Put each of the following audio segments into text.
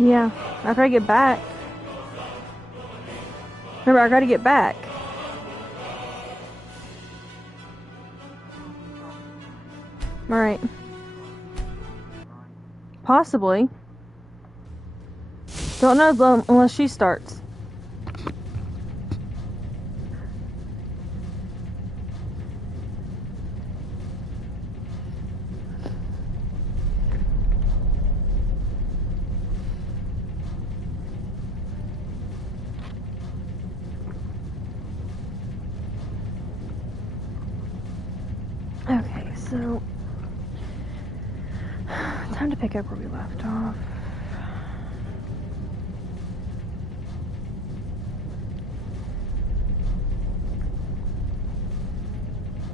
Yeah, after I get back. Remember, I gotta get back. Alright. Possibly. Don't know unless she starts. Okay, so time to pick up where we left off.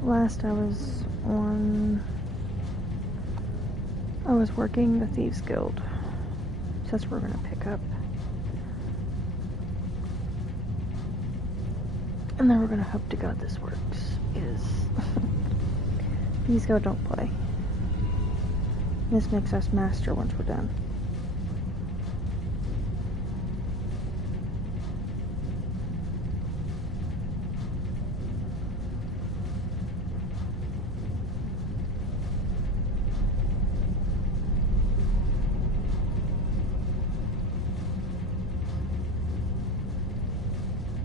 Last I was working the Thieves Guild. So that's where we're gonna pick up. And then we're gonna hope to God this works, because Thieves Guild don't play. This makes us master once we're done.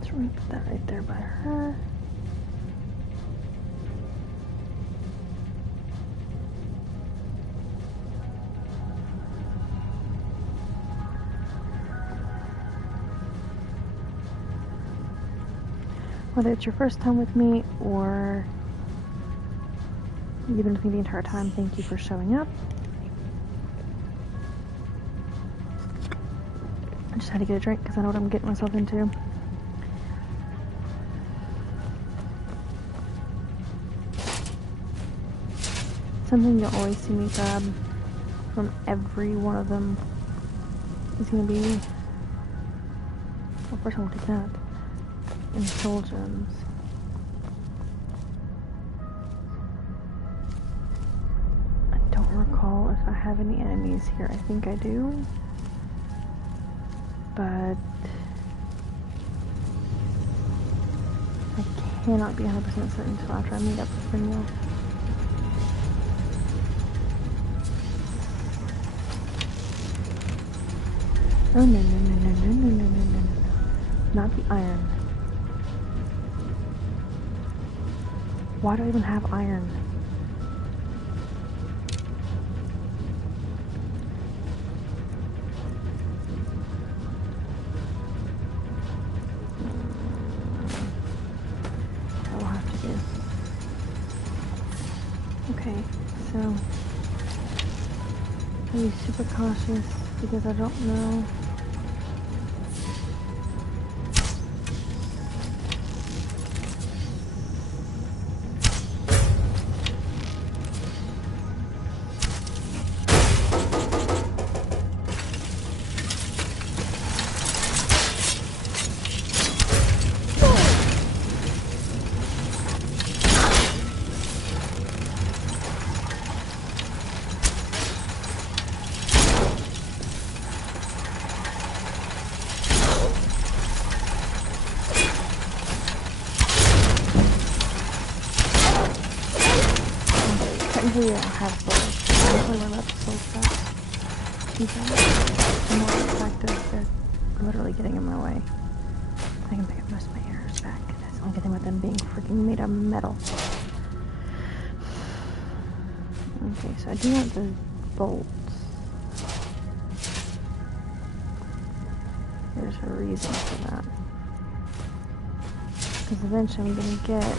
So we're gonna put that right there by her. Whether it's your first time with me or you've been with me the entire time, thank you for showing up. I just had to get a drink because I know what I'm getting myself into. Something you'll always see me grab from every one of them is going to be, well, first I'll take that, and soul gems. I don't recall if I have any enemies here. I think I do, but I cannot be 100% certain until after I meet up with Brynjolf. Oh, no. Not the iron. Why do I even have iron? I will have to do. Okay, so I'll be super cautious because I don't know. Technically, I don't have souls. I don't really let the soul stuff. The more effective, they're literally getting in my way. I can pick up most of my arrows back. That's the only good thing with them being freaking made of metal. Okay, so I do want the bolts. There's a reason for that. Because eventually I'm gonna get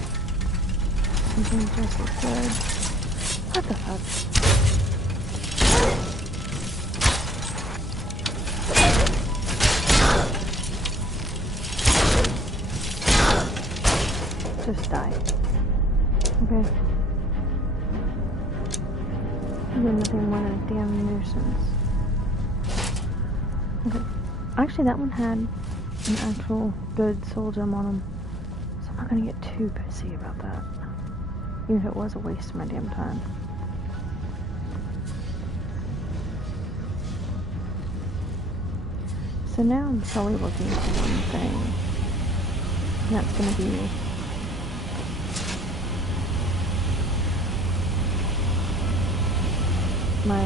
something just as good. What the fuck? Just die. Okay. You're nothing more than a damn nuisance. Okay. Actually, that one had an actual good soul gem on him. So I'm not gonna get too pissy about that. Even if it was a waste of my damn time. So now I'm solely looking for one thing. And that's gonna be my,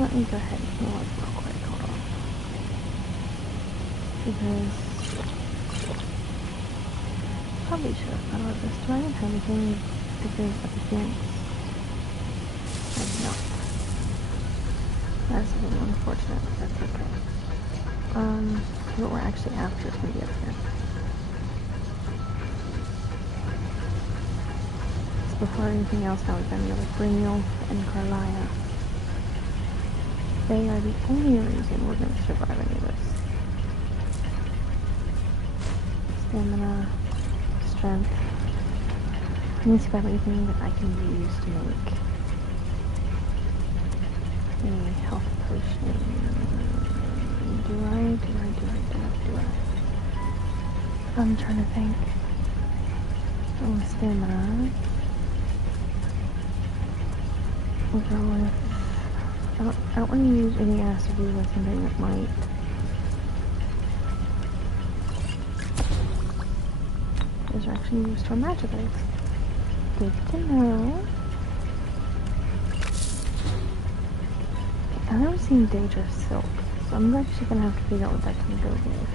let me go ahead and heal up real quick, hold on. Because probably should have thought about this. Do I have anything that goes up against? I do not. That's a little unfortunate, but that's okay. What we're actually after is gonna be up here. So before anything else, now we've got to go with Brynjolf and Carlia. They are the only reason we're going to survive any of this. Stamina, strength. Let me see if I have anything that I can use to make a health potion. Do I? I'm trying to think. Oh, stamina. We'll go with... I don't want to use anything that has to do with something that might... Those are actually used for magic items. Good to know. I've never seen Daedra Silk, so I'm actually going to have to figure out what that can go with.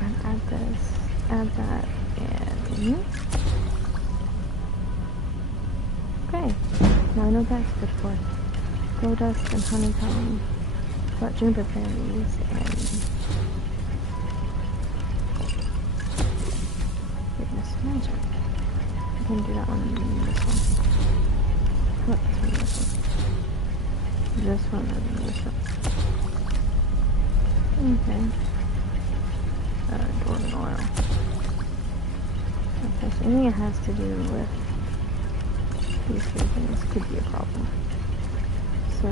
And add this, add that, and... Okay, now I know what that's good for. Glow dust and honeycomb, got juniper berries, and witness magic. I can do that one and this one. How about this one and this one? This one and this one. Okay. Dwarven oil. Okay, so anything that has to do with these three things could be a problem. So,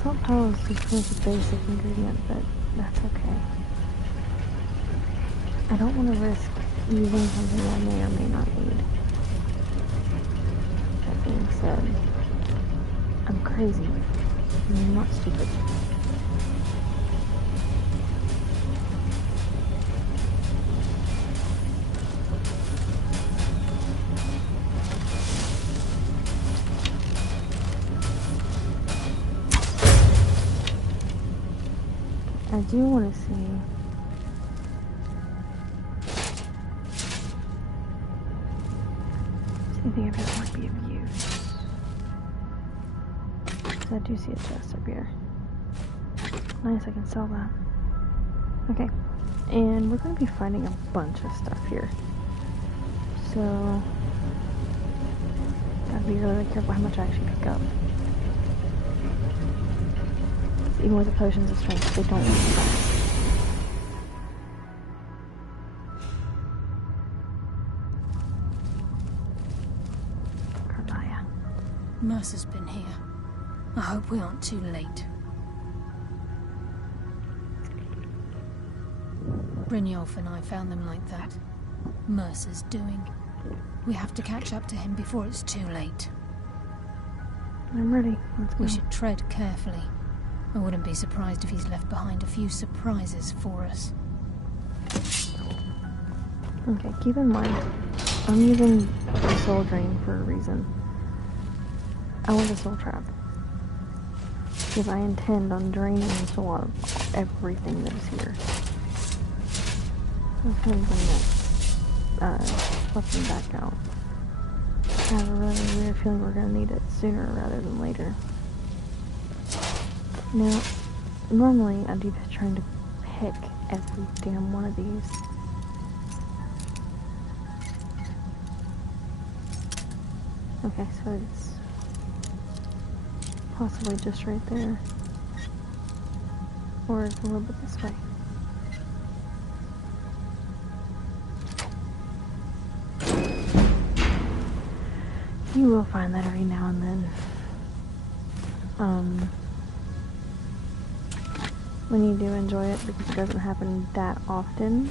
salt powder is just a basic ingredient, but that's okay. I don't want to risk using something I may or may not need. That being said, I'm crazy. I'm not stupid. I do want to see anything of that might be of use. So I do see a chest up here. Nice, I can sell that. Okay, and we're going to be finding a bunch of stuff here. So, gotta be really careful how much I actually pick up. Even with the potions of strength, they don't work fast. Carlia. Mercer's been here. I hope we aren't too late. Brynjolf and I found them like that. Mercer's doing. We have to catch up to him before it's too late. I'm ready. Let's go. We should tread carefully. I wouldn't be surprised if he's left behind a few surprises for us. Okay, keep in mind, I'm using the soul drain for a reason. I want a soul trap. Because I intend on draining the soul out of everything that is here. I'm going to bring that weapon back out. I have a really weird feeling we're going to need it sooner rather than later. Now, normally I'd be trying to pick every damn one of these. Okay, so it's possibly just right there. Or it's a little bit this way. You will find that every now and then. When you do enjoy it, because it doesn't happen that often.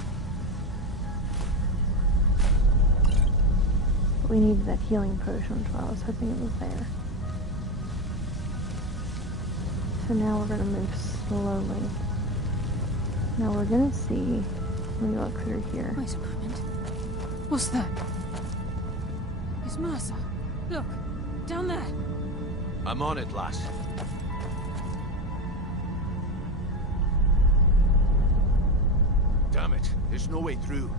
But we needed that healing potion, which I was hoping it was there. So now we're going to move slowly. Now we're going to see, let me look through here. Wait a moment. What's that? It's Mercer. Look, down there. I'm on it, lass. Damn it, there's no way through.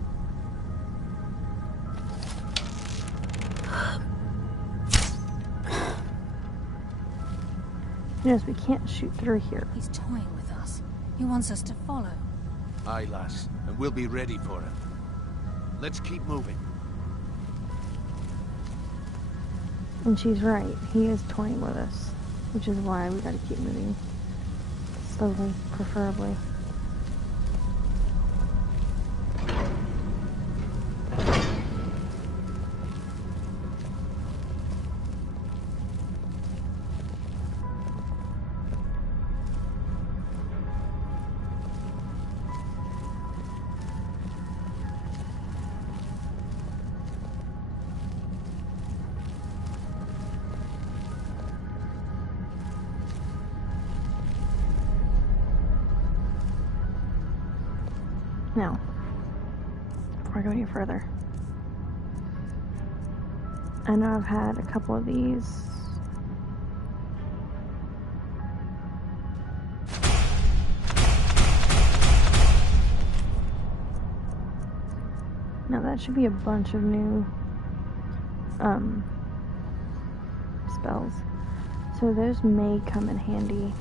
Notice we can't shoot through here. He's toying with us. He wants us to follow. Aye, lass, and we'll be ready for him. Let's keep moving. And she's right. He is toying with us, which is why we gotta keep moving slowly, preferably. Now, before I go any further, I know I've had a couple of these. Now that should be a bunch of new spells. So those may come in handy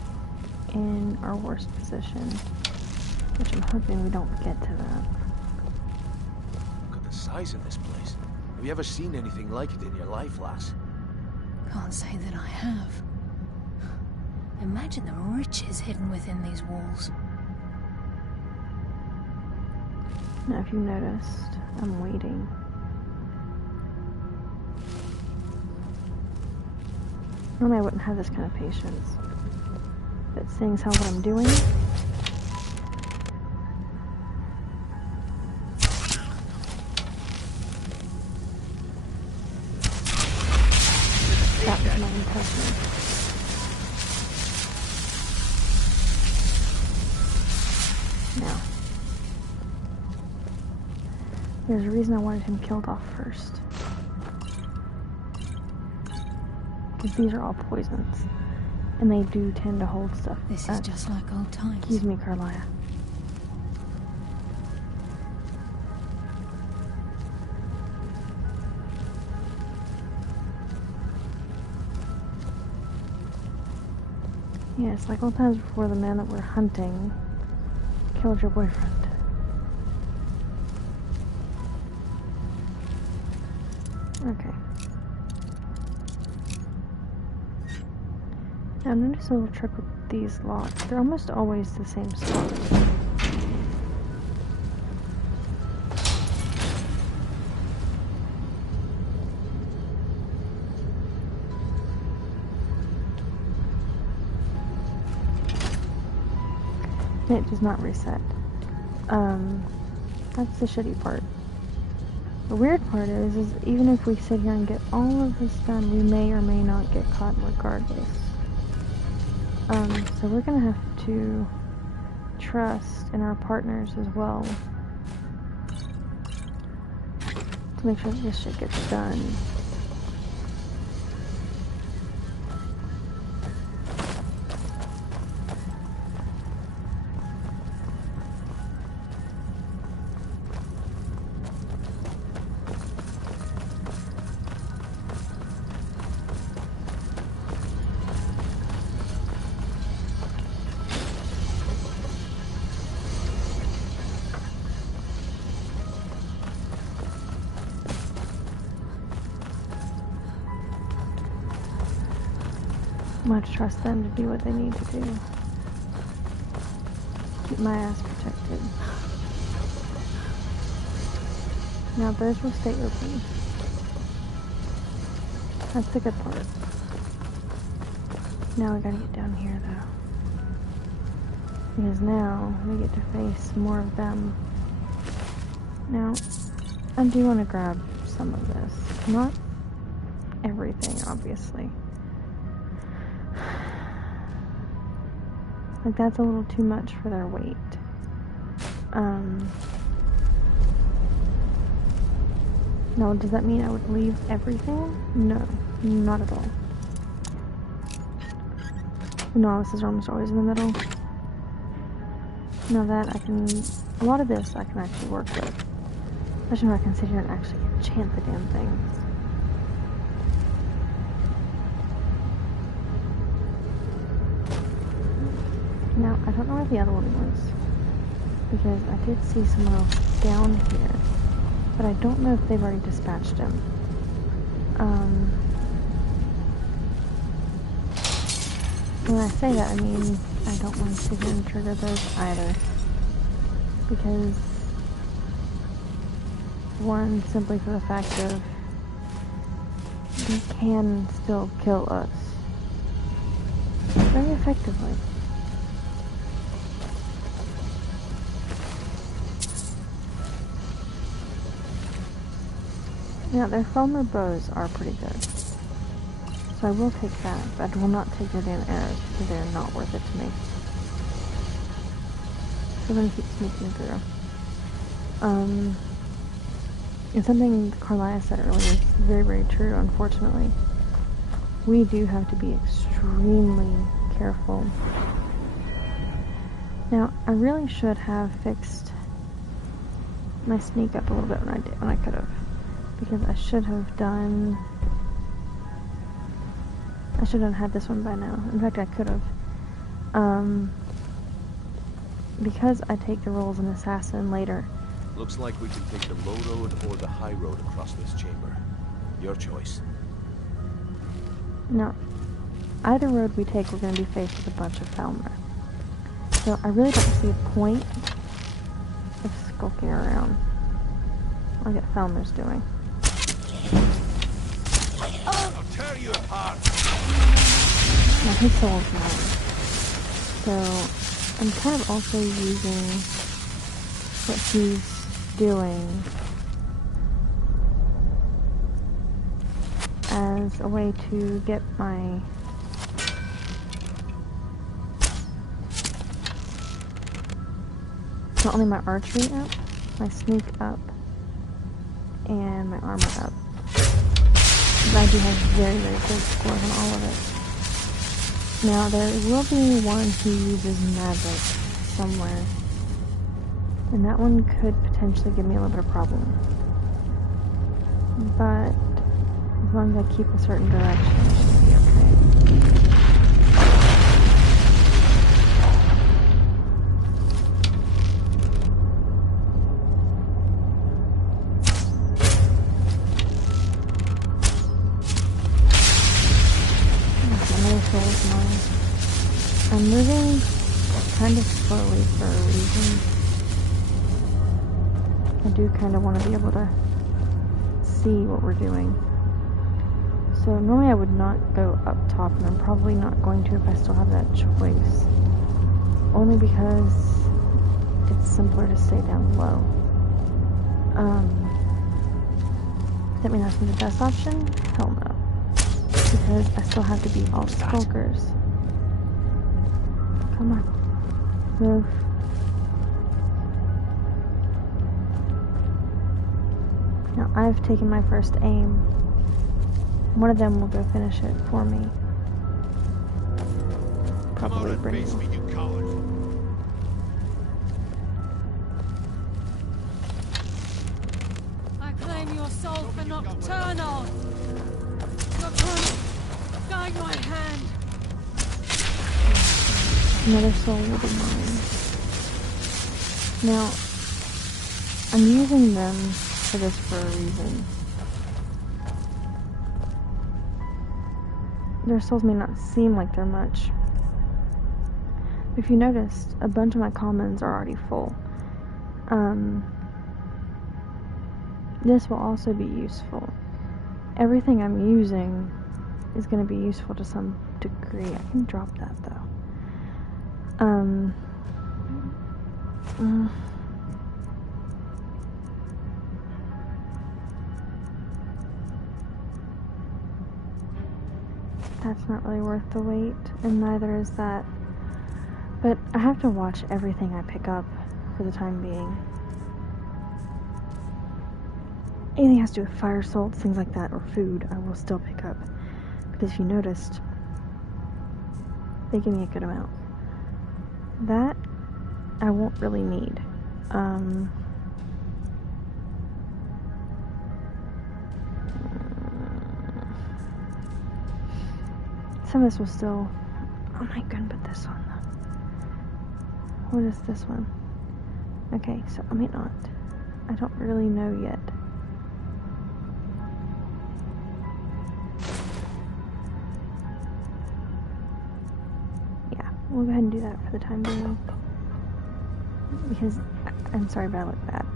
in our worst position. Which I'm hoping we don't get to that. Look at the size of this place. Have you ever seen anything like it in your life, lass? Can't say that I have. Imagine the riches hidden within these walls. Now, if you noticed, I'm waiting. Normally I wouldn't have this kind of patience. But seeing as how what I'm doing, that was my intention. Now, there's a reason I wanted him killed off first. Because these are all poisons. And they do tend to hold stuff. This is just like old times. Excuse me, Carlia. Yeah, it's like old times before the man that we're hunting killed your boyfriend. Okay. Now notice a little trick with these locks. They're almost always the same spot. And it does not reset. That's the shitty part. The weird part is even if we sit here and get all of this done, we may or may not get caught regardless. So we're gonna have to trust in our partners as well to make sure that this shit gets done. I'm going to trust them to do what they need to do. Keep my ass protected. Now those will stay open. That's the good part. Now we gotta get down here though. Because now we get to face more of them. Now, I do want to grab some of this. Not everything, obviously. Like, that's a little too much for their weight. Now, does that mean I would leave everything? No, not at all. Novices are almost always in the middle. Now that I can, a lot of this I can actually work with. Especially when I can sit here and actually enchant the damn things. Now, I don't know where the other one was, because I did see someone else down here, but I don't know if they've already dispatched him. When I say that, I mean, I don't want to sit here and trigger those either, because, one, simply for the fact of, they can still kill us very effectively. Now, their Felmer bows are pretty good. So I will take that, but I will not take their damn arrows because they are not worth it to me. So I'm going to keep sneaking through. And something Carlia said earlier is very, very true, unfortunately. We do have to be extremely careful. Now, I really should have fixed my sneak up a little bit when I could have. Because I should have had this one by now. In fact, I could have. Because I take the role as an assassin later. Looks like we can take the low road or the high road across this chamber. Your choice. No. Either road we take, we're going to be faced with a bunch of Felmer. So I really don't see a point of skulking around like what Felmer's doing. I'll tear you apart. Now his soul's mine. So I'm kind of also using what he's doing as a way to get my not only my archery up, my sneak up, and my armor up. But I do have very, very good scores on all of it. Now, there will be one who uses magic somewhere. And that one could potentially give me a little bit of problem. But as long as I keep a certain direction, it should be okay. I'm moving kind of slowly for a reason. I do kind of want to be able to see what we're doing. So normally I would not go up top, and I'm probably not going to if I still have that choice. Only because it's simpler to stay down low. Does that mean that's the best option? Hell no. Because I still have to beat all the skulkers. Come on. Move. Now, I've taken my first aim. One of them will go finish it for me. Probably bring me. I claim your soul for nocturnal. Guide my hand. Another soul will be mine. Now, I'm using them for this for a reason. their souls may not seem like they're much. If you noticed, a bunch of my commons are already full. This will also be useful. Everything I'm using is going to be useful to some degree. I can drop that though. That's not really worth the wait, and neither is that. But I have to watch everything I pick up for the time being. Anything has to do with fire salts, things like that, or food, I will still pick up. Because if you noticed, they give me a good amount. That I won't really need. Some of this will still... Oh my god, put this on though. What is this one? Okay, so I might not. I don't really know yet. Yeah, we'll go ahead and do that for the time being. Because, I'm sorry, but I look bad.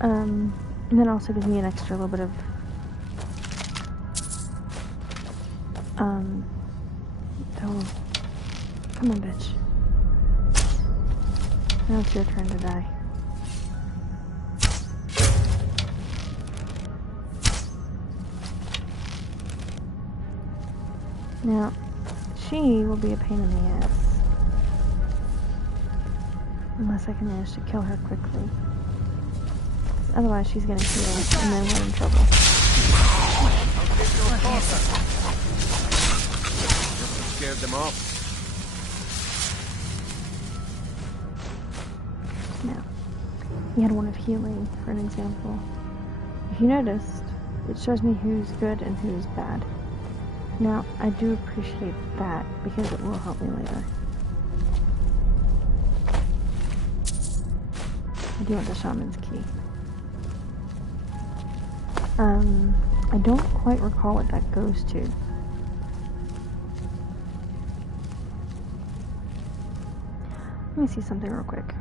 And then also gives me an extra little bit of... Oh, come on, bitch. Now it's your turn to die. Now, she will be a pain in the ass. Unless I can manage to kill her quickly. Otherwise, she's gonna heal, and then we're in trouble. Scared them off. Now, we had one of healing, for an example. If you noticed, it shows me who's good and who's bad. Now, I do appreciate that, because it will help me later. I do want the shaman's key. I don't quite recall what that goes to. Let me see something real quick.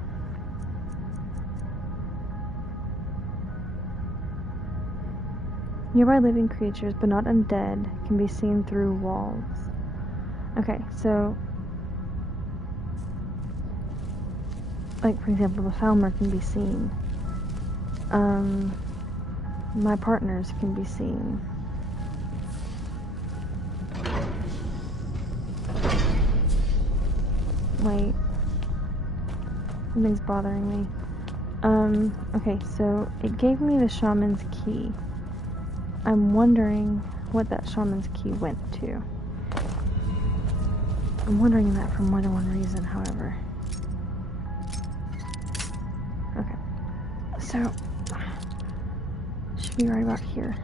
Nearby living creatures, but not undead, can be seen through walls. Okay, so... like, for example, the Falmer can be seen. My partners can be seen. Wait. Something's bothering me. Okay, so it gave me the shaman's key. I'm wondering what that shaman's key went to. I'm wondering that for more than one reason, however. Okay. So, should be right about here.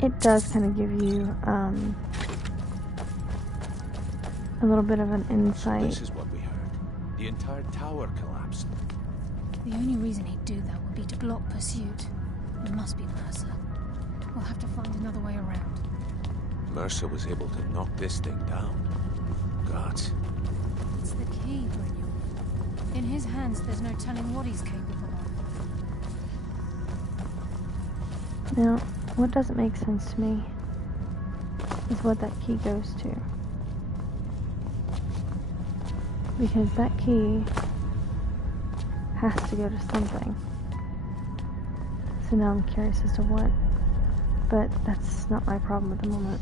It does kind of give you, a little bit of an insight. So this is what we heard. The entire tower collapsed. The only reason he'd do that would be to block pursuit. It must be Mercer. We'll have to find another way around. Mercer was able to knock this thing down. Gods. It's the key, Brynjolf. In his hands, there's no telling what he's capable of. Now, what doesn't make sense to me is what that key goes to. Because that key has to go to something. So now I'm curious as to what. But that's not my problem at the moment.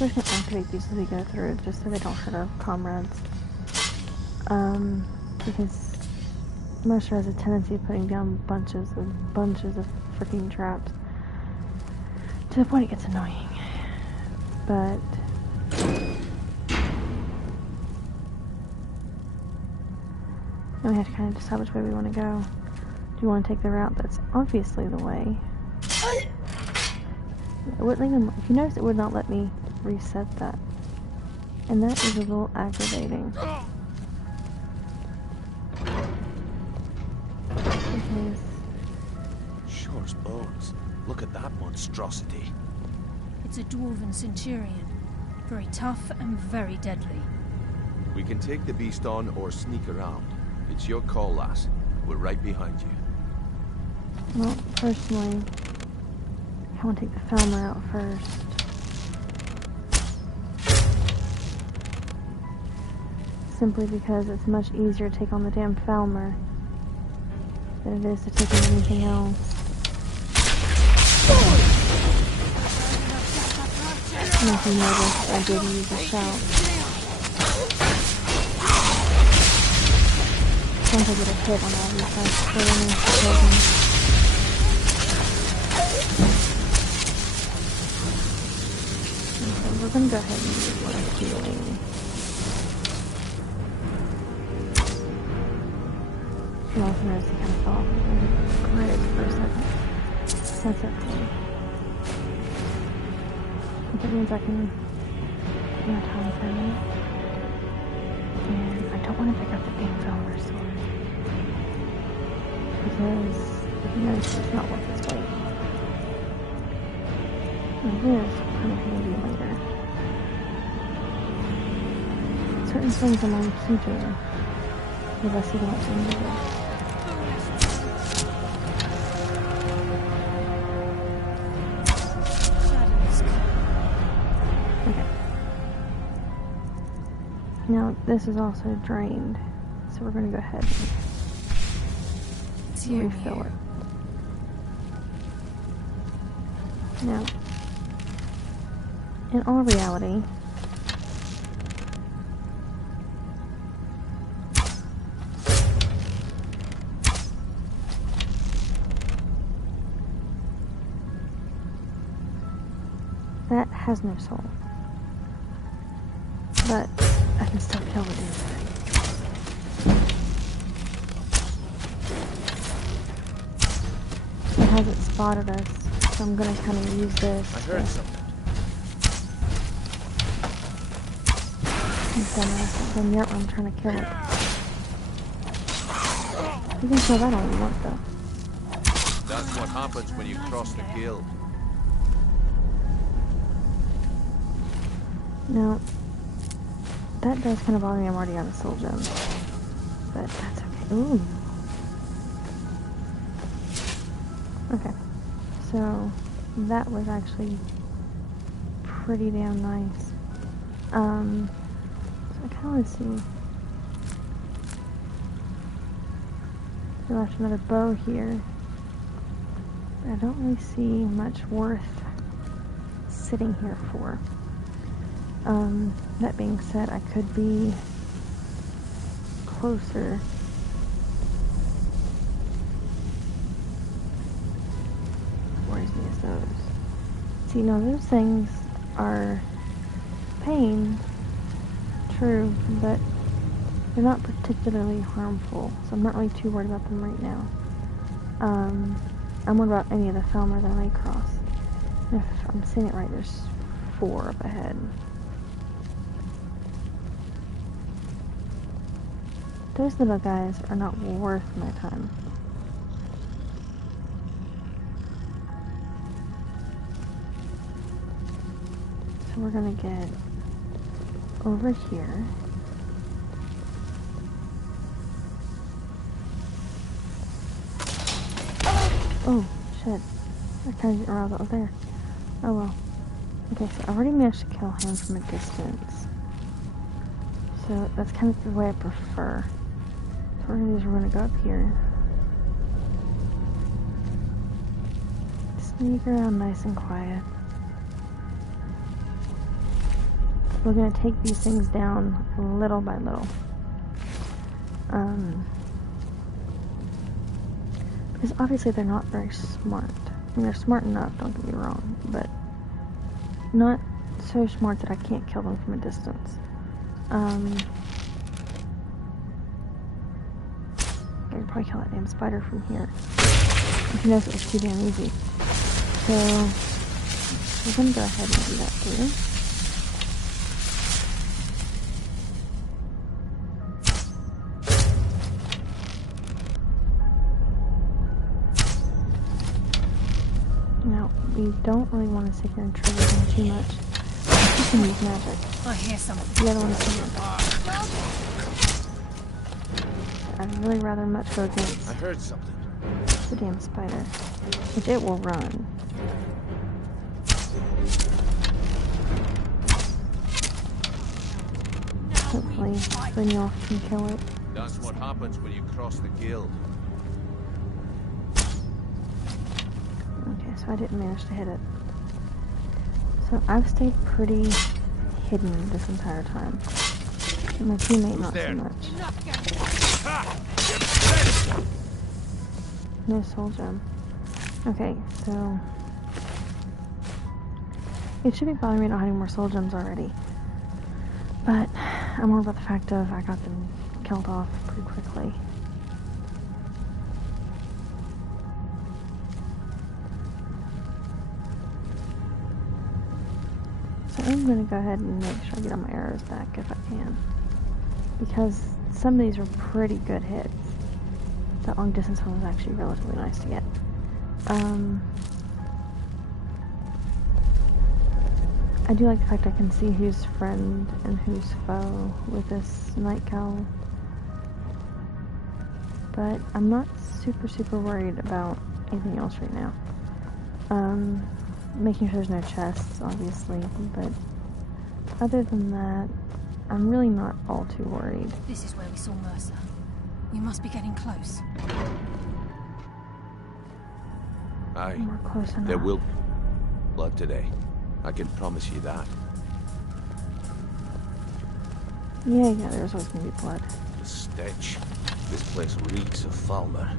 We're just gonna activate these as we go through, just so they don't hurt our comrades. Because Mercer has a tendency of putting down bunches of freaking traps. To the point it gets annoying. But now we have to kind of decide which way we want to go. Do you want to take the route that's obviously the way? It wouldn't even, if you notice, it would not let me reset that. And that is a little aggravating. Because Sure as bones. Look at that monstrosity. It's a dwarven centurion. Very tough and very deadly. We can take the beast on or sneak around. It's your call, lass. We're right behind you. Well, personally, I want to take the Falmer out first. Simply because it's much easier to take on the damn Falmer than it is to take on anything else. And if you notice, I did use a shout. Once I get a hit on all these guys, so then I should kill them. Okay, we're gonna go ahead and use one of healing. You also notice he kind of fell off the grid for a second. That's okay. That means I can get more time for me. And I don't want to pick up the damn Falmer sword. Because if you notice, it's not worth its weight. And it is kind of handy later. Certain things I'm only keeping because I see them at the end of it. Now, this is also drained, so we're going to go ahead and refill it. Now, in all reality, that has no soul. But I can still kill the dude. It hasn't spotted us, so I'm gonna kind of use this. I heard something. Then yet I'm trying to kill it. You can kill that all you want, though. That's what happens when you cross the guild. No. That does kind of bother me. I'm already on a soul gem. But that's okay. Ooh. Okay. So, that was actually pretty damn nice. So I kind of want to see. I left another bow here. But I don't really see much worth sitting here for. That being said, I could be closer. Where's me as those? See, now those things are pain, true, but they're not particularly harmful, so I'm not really too worried about them right now. I'm worried about any of the Falmer that I may cross. If I'm seeing it right, there's 4 up ahead. Those little guys are not worth my time. So we're gonna get over here. Oh, shit. I kind of didn't realize that was there. Oh well. Okay, so I already managed to kill him from a distance. So that's kind of the way I prefer. So what we're gonna do is we're gonna go up here. Sneak around nice and quiet. We're gonna take these things down little by little. Because obviously they're not very smart. I mean, they're smart enough, don't get me wrong, but not so smart that I can't kill them from a distance. I could probably kill that damn spider from here. If you notice, it was too damn easy. So, we're gonna go ahead and do that too. we don't really want to sit here and trigger him too much. He can use magic. I hear something. The other one's here. I'd really rather much go against I heard something. the damn spider, which it will run. Hopefully, Brynjolf can kill it. That's what happens when you cross the guild. Okay, so I didn't manage to hit it. So I've stayed pretty hidden this entire time. My teammate not so much. No soul gem. Okay, so it should be bothering me not having more soul gems already. But I'm more about the fact of I got them killed off pretty quickly. So I'm going to go ahead and make sure I get all my arrows back if I can. Because some of these are pretty good hits. That long distance one was actually relatively nice to get. I do like the fact I can see who's friend and who's foe with this night cowl. But I'm not super worried about anything else right now. Making sure there's no chests, obviously, but other than that, I'm really not all too worried. This is where we saw Mercer. We must be getting close. Aye. We're close enough. There will be blood today. I can promise you that. Yeah, there's always gonna be blood. The stench. This place reeks of Falmer.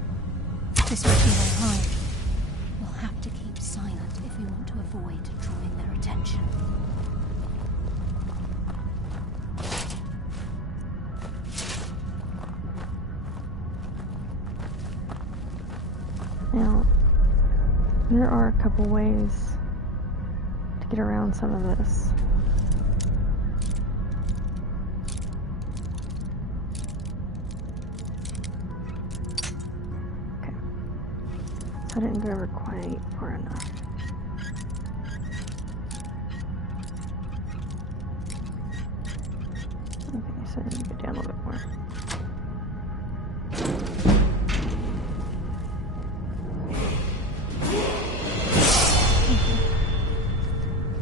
This might be their hide. We'll have to keep silent if we want to avoid drawing their attention. Now, there are a couple ways to get around some of this. Okay. So I didn't go over quite far enough. Okay, so I need to go down a little bit more.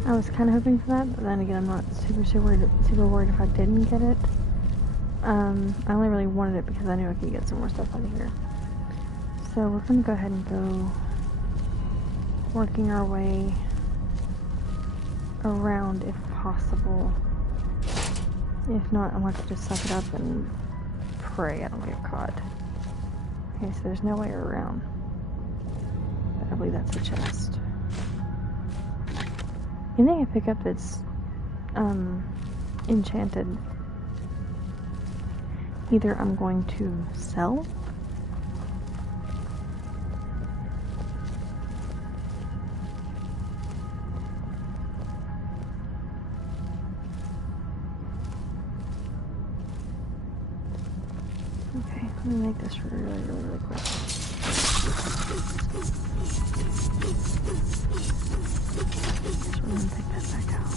I was kind of hoping for that, but then again, I'm not super worried if I didn't get it. I only really wanted it because I knew I could get some more stuff out of here. So we're going to go ahead and go working our way around if possible. If not, I'm going to have to just suck it up and pray I don't get caught. Okay, so there's no way around. But I believe that's the chest. Anything I pick up that's enchanted, either I'm going to sell, okay, let me make this really quick. So we're gonna take that back out.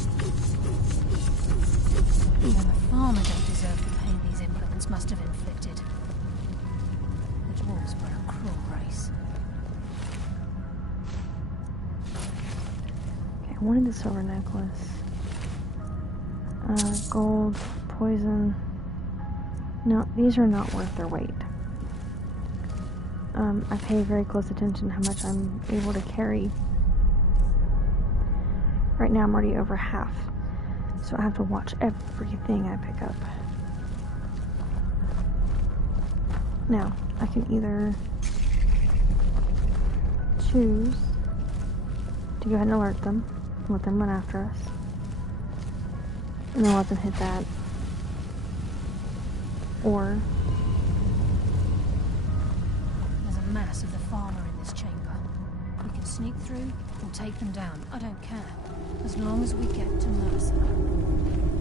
Even the farmer don't deserve the pain these implements must have inflicted. The dwarves were a cruel race. Okay, I wanted the silver necklace. Gold, poison. No, these are not worth their weight. I pay very close attention to how much I'm able to carry. Right now I'm already over half, so I have to watch everything I pick up. Now, I can either choose to go ahead and alert them, let them run after us, and then let them hit that, or There's a mass of the farmer in this chamber. We can sneak through or take them down. I don't care. As long as we get to Mercer.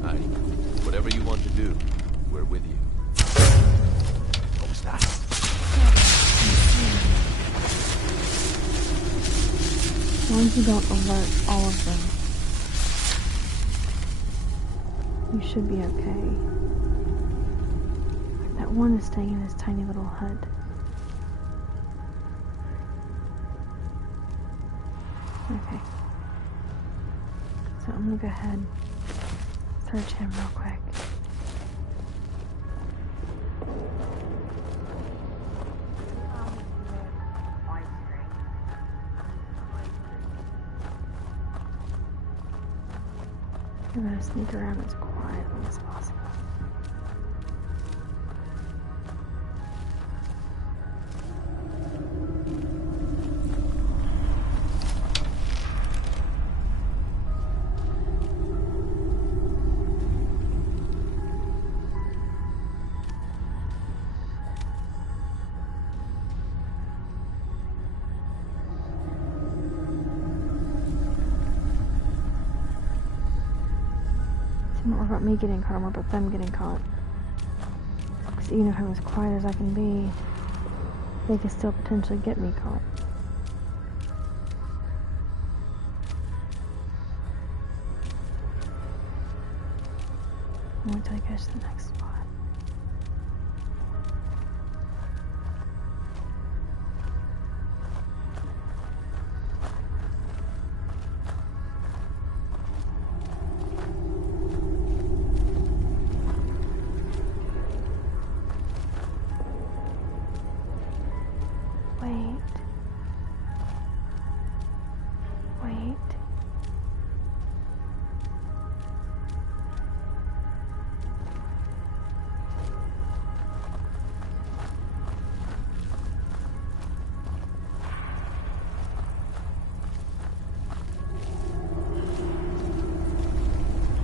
Aye. Whatever you want to do, we're with you. What was that? long as you don't alert all of them, you should be okay. That one is staying in his tiny little hut. Okay. So I'm gonna go ahead, search him real quick. I'm gonna sneak around as quietly as possible. Not about me getting caught, more about them getting caught. Because even if I'm as quiet as I can be, they can still potentially get me caught. I'm going to take us to the next spot.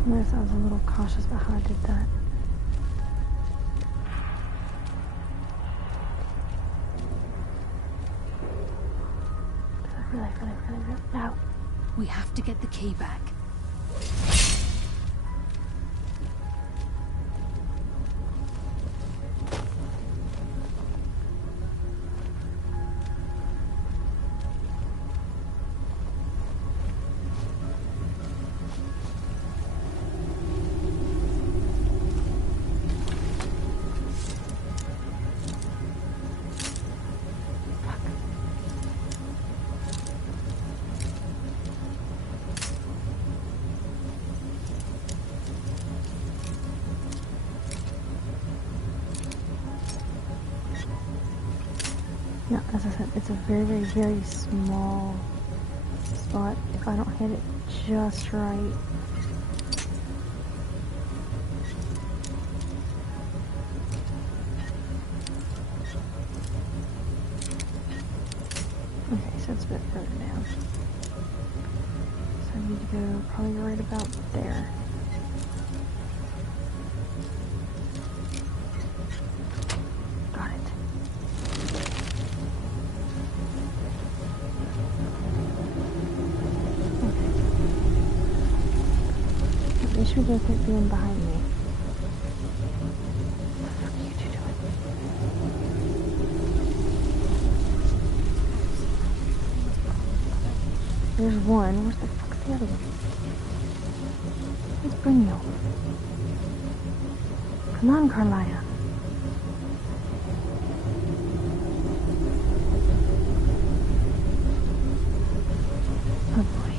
Notice I was a little cautious about how I did that. Really, no. We have to get the key back. Yeah, as I said, it's a very, very, very small spot. If I don't hit it just right. Okay, so it's a bit further down. So I need to go probably right about there. They should both be being behind me. What are you two doing? There's one. Where's the fuck's the other one? Where's Brynjol? Come on, Carlia. Oh boy.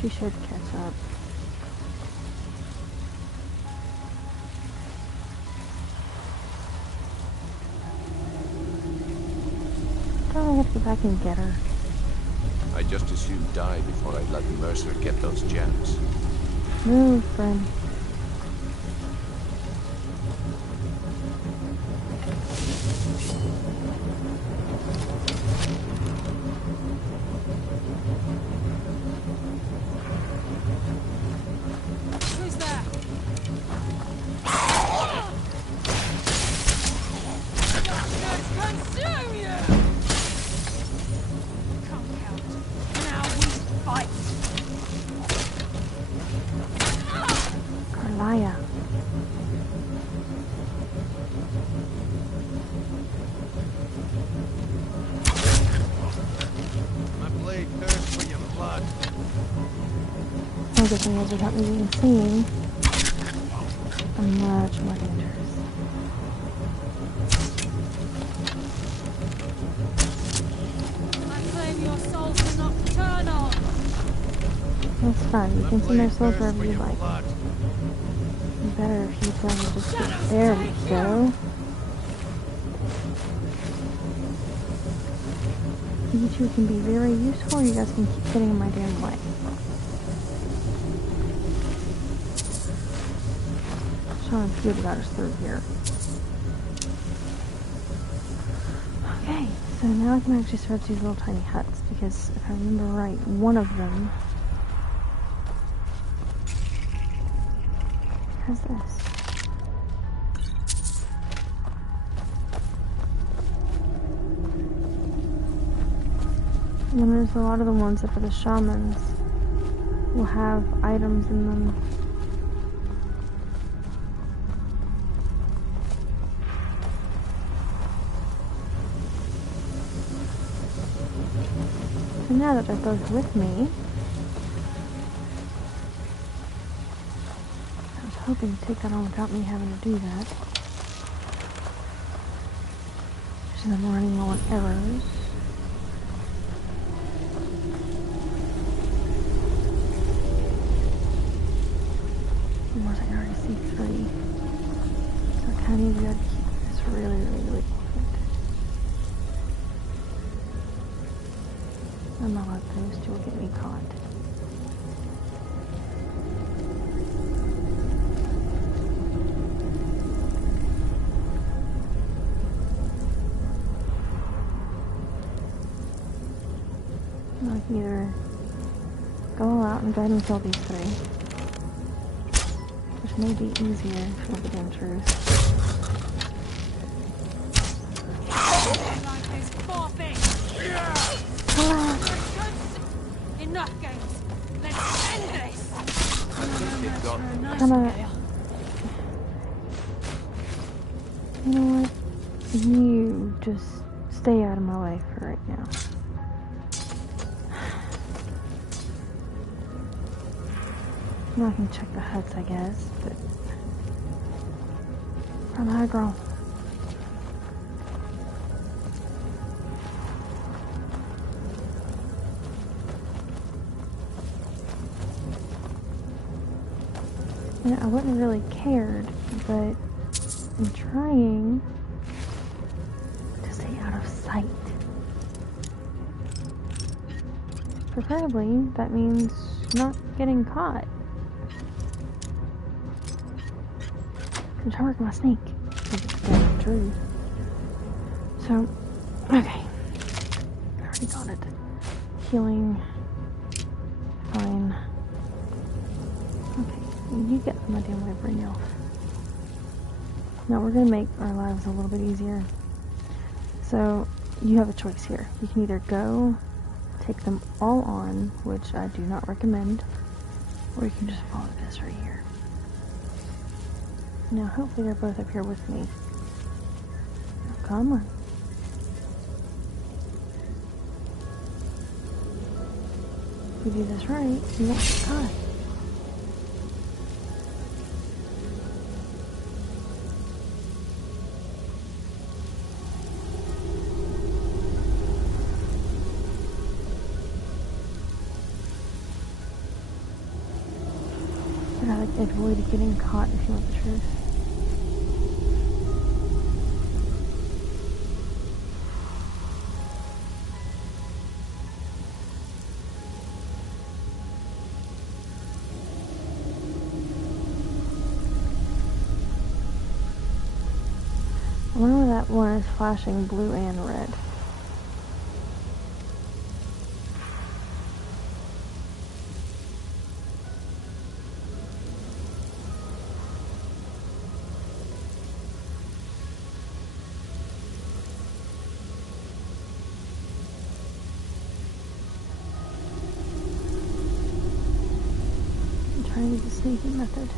She should catch up. Don't I have to go back and get her? I just as soon die before I let Mercer get those gems. Move, friend. Who's there? Consume you! Come out. Now we fight. Carlia. only good thing is without me being seen, I'm much more dangerous. I claim your soul for nocturnal. That's fine. You can send their souls wherever you like. Better if you tell me just get there we go. You two can be very useful, or you guys can keep getting in my damn way. Trying to feel about us through here. Okay, so now I can actually start these little tiny huts, because if I remember right, one of them has this. And then there's a lot of the ones that for the shamans will have items in them. So now that they're both with me, I was hoping to take that on without me having to do that. Because I'm running low on arrows. I already see 3. So I kind of need to keep this really quiet. I'm not let those two will get me caught. I can either go all out and go ahead and kill these 3. Which may be easier for the damn truth. Enough games. Let's end this. You know what? You just stay out of my way for right now. Now I can check the huts, I guess, but I'm not a girl. Yeah, I wouldn't have really cared, but I'm trying to stay out of sight. Preferably, that means not getting caught. I'm trying to work my sneak. That's true. So, okay. I already got it. Healing. Fine. Okay. You get my damn way, bring you off. Now we're going to make our lives a little bit easier. So, you have a choice here. You can either go, take them all on, which I do not recommend, or you can just follow this right here. Now, hopefully they're both up here with me. Now, come on. If we do this right, you won't get caught. But I like avoid getting caught if you want the truth. I wonder where that one is flashing blue and red. I'm trying to use the sneaking method.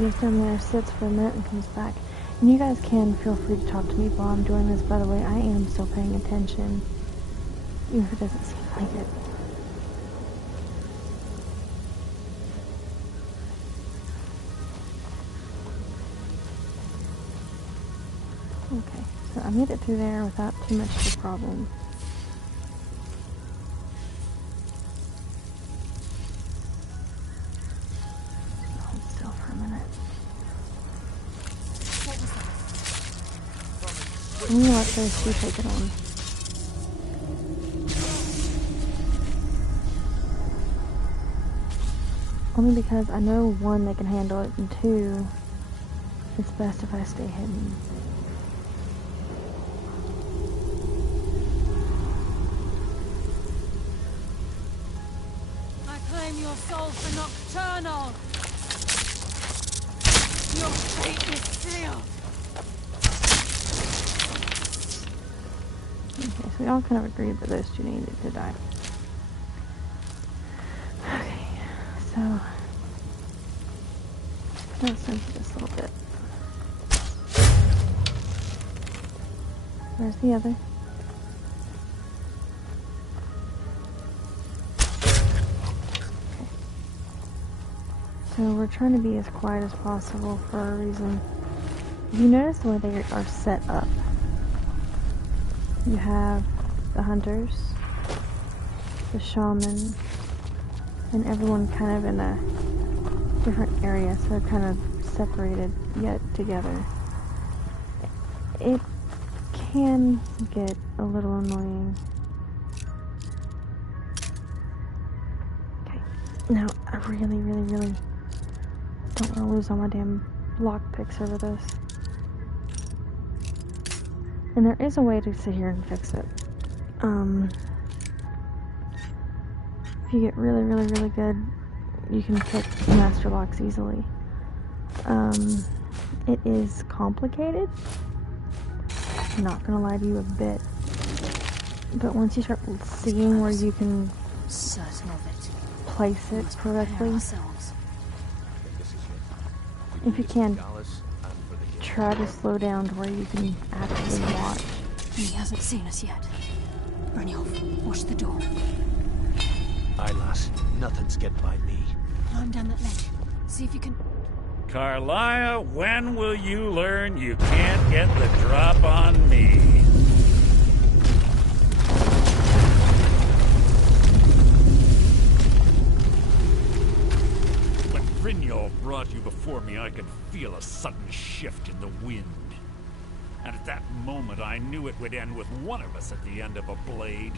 He goes down there, sits for a minute, and comes back. And you guys can feel free to talk to me while I'm doing this, by the way. I am still paying attention, even if it doesn't seem like it. Okay, so I made it through there without too much of a problem. Hold still for a minute. I'm gonna let those two take it on. Only because I know, one, they can handle it, and two, it's best if I stay hidden. I claim your soul for Nocturnal. Your fate is sealed. Okay, so we all kind of agreed that those two needed to die. Okay, so let's center this a little bit. Where's the other? Okay. So we're trying to be as quiet as possible for a reason. If you notice the way they are set up, you have the hunters, the shaman, and everyone kind of in a different area, so they're kind of separated yet together. It can get a little annoying. Okay, now I really don't want to lose all my damn lockpicks over this. And there is a way to sit here and fix it. If you get really good, you can pick master locks easily. It is complicated. I'm not gonna lie to you a bit. But once you start seeing where you can place it correctly, if you can, try to slow down to where you can actually watch. He hasn't seen us yet. Brynjolf, watch the door. Aye, lass. Nothing's getting by me. Climb down that ledge. See if you can... Carlia, when will you learn you can't get the drop on me? When Brynjolf brought you before me, I could feel a sudden shift in the wind. And at that moment, I knew it would end with one of us at the end of a blade.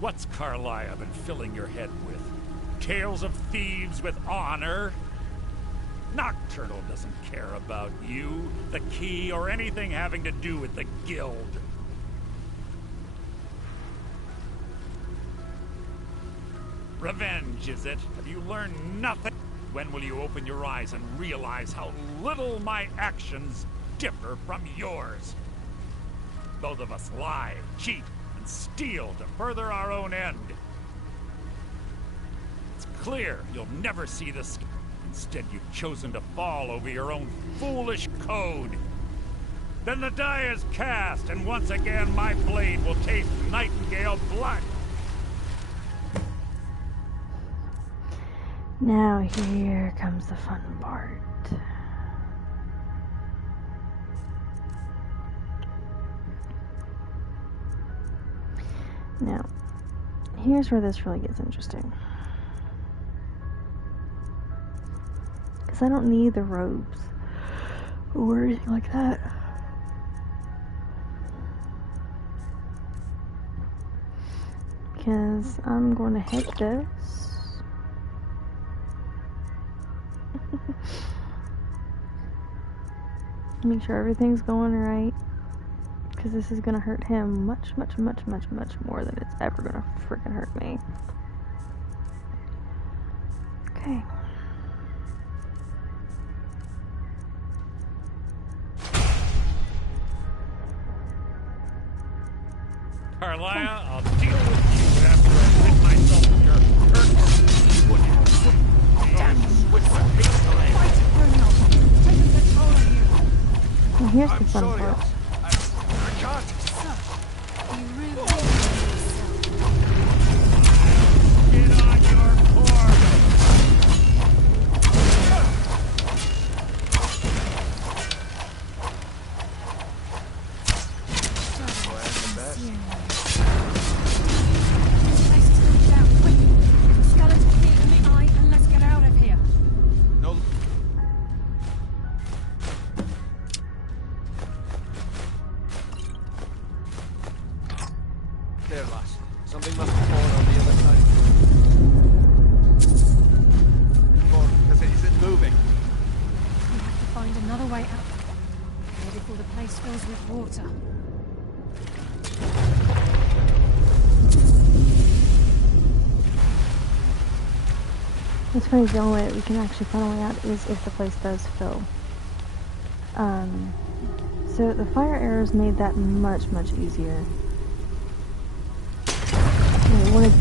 What's Carlia been filling your head with? Tales of thieves with honor? Nocturnal doesn't care about you, the key, or anything having to do with the guild. Revenge, is it? Have you learned nothing? When will you open your eyes and realize how little my actions differ from yours? Both of us lie, cheat, and steal to further our own end. It's clear you'll never see this. Instead, you've chosen to fall over your own foolish code. Then the die is cast, and once again my blade will taste nightingale blood. Now here comes the fun part. Now, here's where this really gets interesting. Because I don't need the robes or anything like that. Because I'm going to hit this. Make sure everything's going right. Because this is going to hurt him much more than it's ever going to freaking hurt me. Okay. Carlia, I'll deal with you after I rid myself of your hurt. Damn you. with my pistol aim. Fight it, Brunel! Taking control of you! Well, here's the I'm fun sorry, part. I can't. So, you really yourself. Get on your horse! This place is going down, quick! Get the skeleton key in the eye and let's get out of here! No. There, lass. Something must have fallen on the other side. More, because it isn't moving. We have to find another way out. Before the place fills with water. It's funny, the only way that we can actually find a way out is if the place does fill. So the fire arrows made that much, much easier. We wanted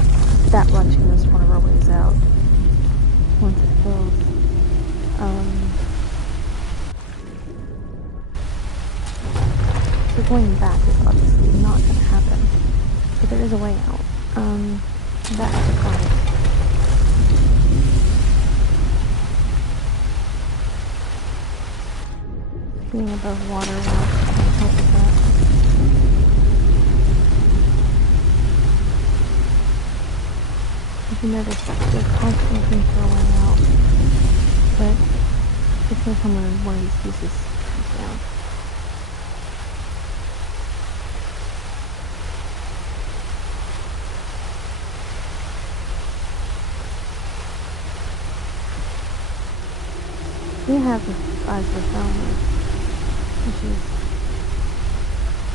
that much because one of our ways out. Once it fills. So going back is obviously not going to happen. But there is a way out. That's the point. Being above water will actually help with that. If you notice, they're constantly looking for a way out. But it's going to come when one of these pieces comes down. We have the eyes of the family, which is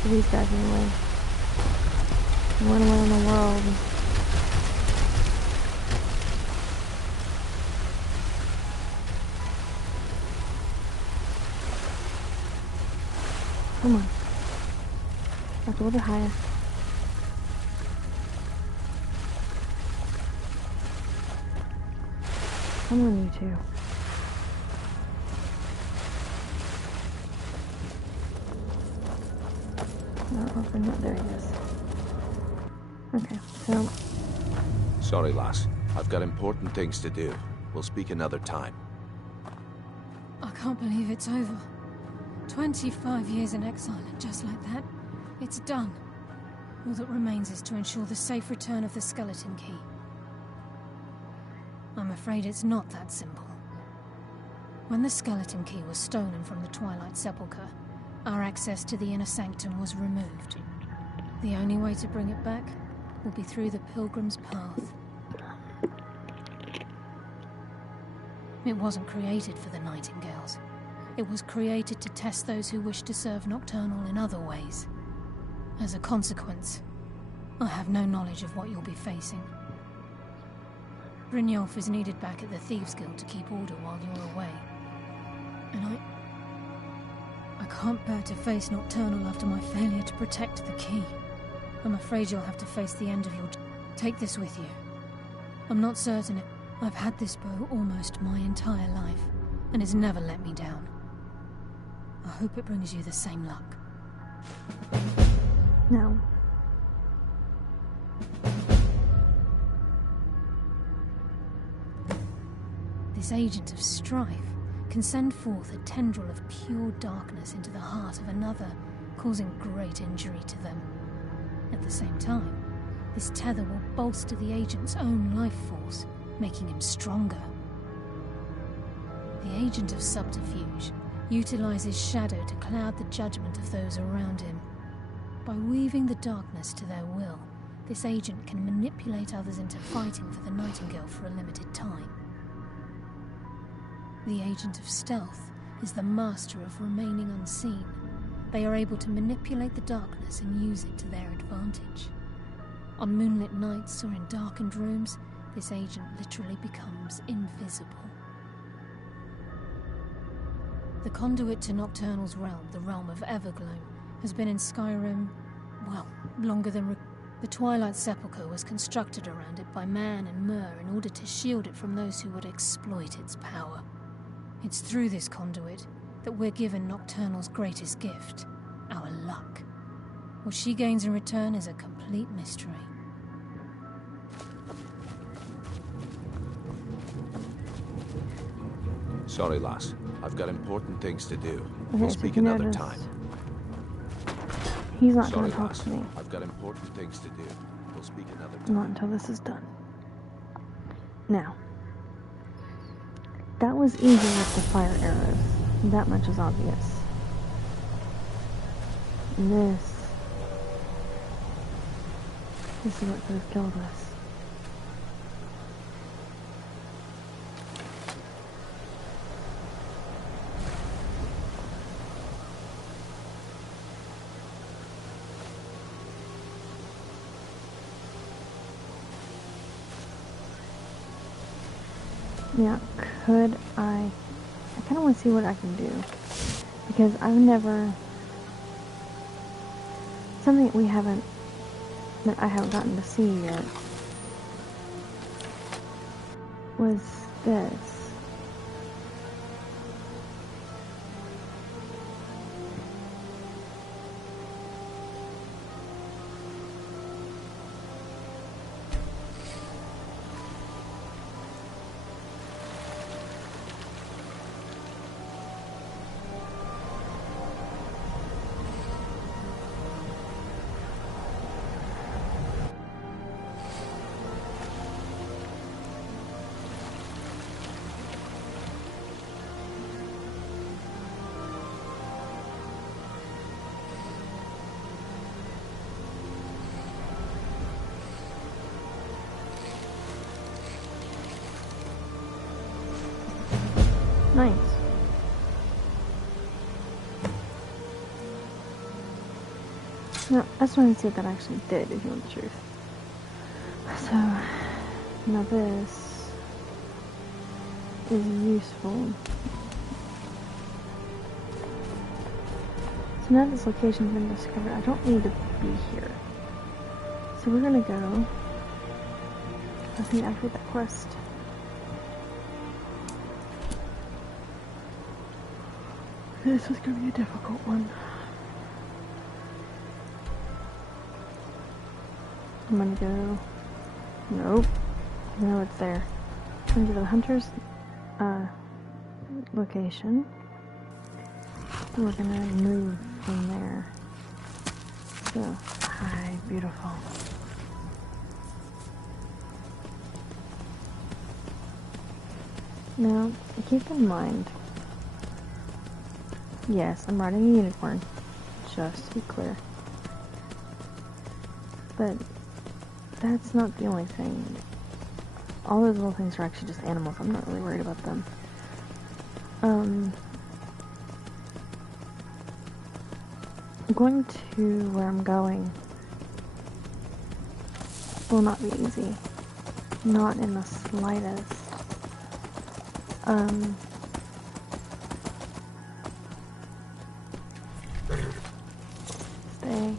for these guys anyway. One way in the world. Come on. Up a little bit higher. Come on, you two. There he is. Okay, so... Sorry, lass. I've got important things to do. We'll speak another time. I can't believe it's over. 25 years in exile, and just like that, it's done. All that remains is to ensure the safe return of the skeleton key. I'm afraid it's not that simple. When the skeleton key was stolen from the Twilight Sepulchre, our access to the inner sanctum was removed. The only way to bring it back will be through the Pilgrim's Path. It wasn't created for the Nightingales. It was created to test those who wish to serve Nocturnal in other ways. As a consequence, I have no knowledge of what you'll be facing. Brynjolf is needed back at the Thieves Guild to keep order while you're away. And I can't bear to face Nocturnal after my failure to protect the key. I'm afraid you'll have to face the end of your... Take this with you. I'm not certain I've had this bow almost my entire life, and it's never let me down. I hope it brings you the same luck. No. This agent of strife can send forth a tendril of pure darkness into the heart of another, causing great injury to them. At the same time, this tether will bolster the agent's own life force, making him stronger. The agent of subterfuge utilizes shadow to cloud the judgment of those around him. By weaving the darkness to their will, this agent can manipulate others into fighting for the Nightingale for a limited time. The agent of stealth is the master of remaining unseen. They are able to manipulate the darkness and use it to their advantage. On moonlit nights or in darkened rooms, this agent literally becomes invisible. The conduit to Nocturnal's realm, the realm of Evergloam, has been in Skyrim, well, longer than The Twilight Sepulchre was constructed around it by man and Myr in order to shield it from those who would exploit its power. It's through this conduit that we're given Nocturnal's greatest gift, our luck. What she gains in return is a complete mystery. Sorry, lass. I've got important things to do. Okay, We'll so speak you another noticed time. he's not Sorry, gonna talk lass. to me. I've got important things to do. We'll speak another Not time. until this is done. Now, that was easy with the fire arrows. That much is obvious. And this is what could have killed us. Yeah, could I kind of want to see what I can do, because I've never, something that I haven't gotten to see yet, was this. Nice. No, I just wanted to see what that actually did, if you want the truth. So, now this is useful. So now this location's been discovered, I don't need to be here. So we're gonna go, I think after that quest. This was gonna be a difficult one. I'm gonna go, nope, no, it's there. I'm gonna go to the hunter's location. And we're gonna move from there. So, hi, beautiful. Now, keep in mind, yes, I'm riding a unicorn, just to be clear. But that's not the only thing. All those little things are actually just animals. I'm not really worried about them. Going to where I'm going will not be easy. Not in the slightest. Stay.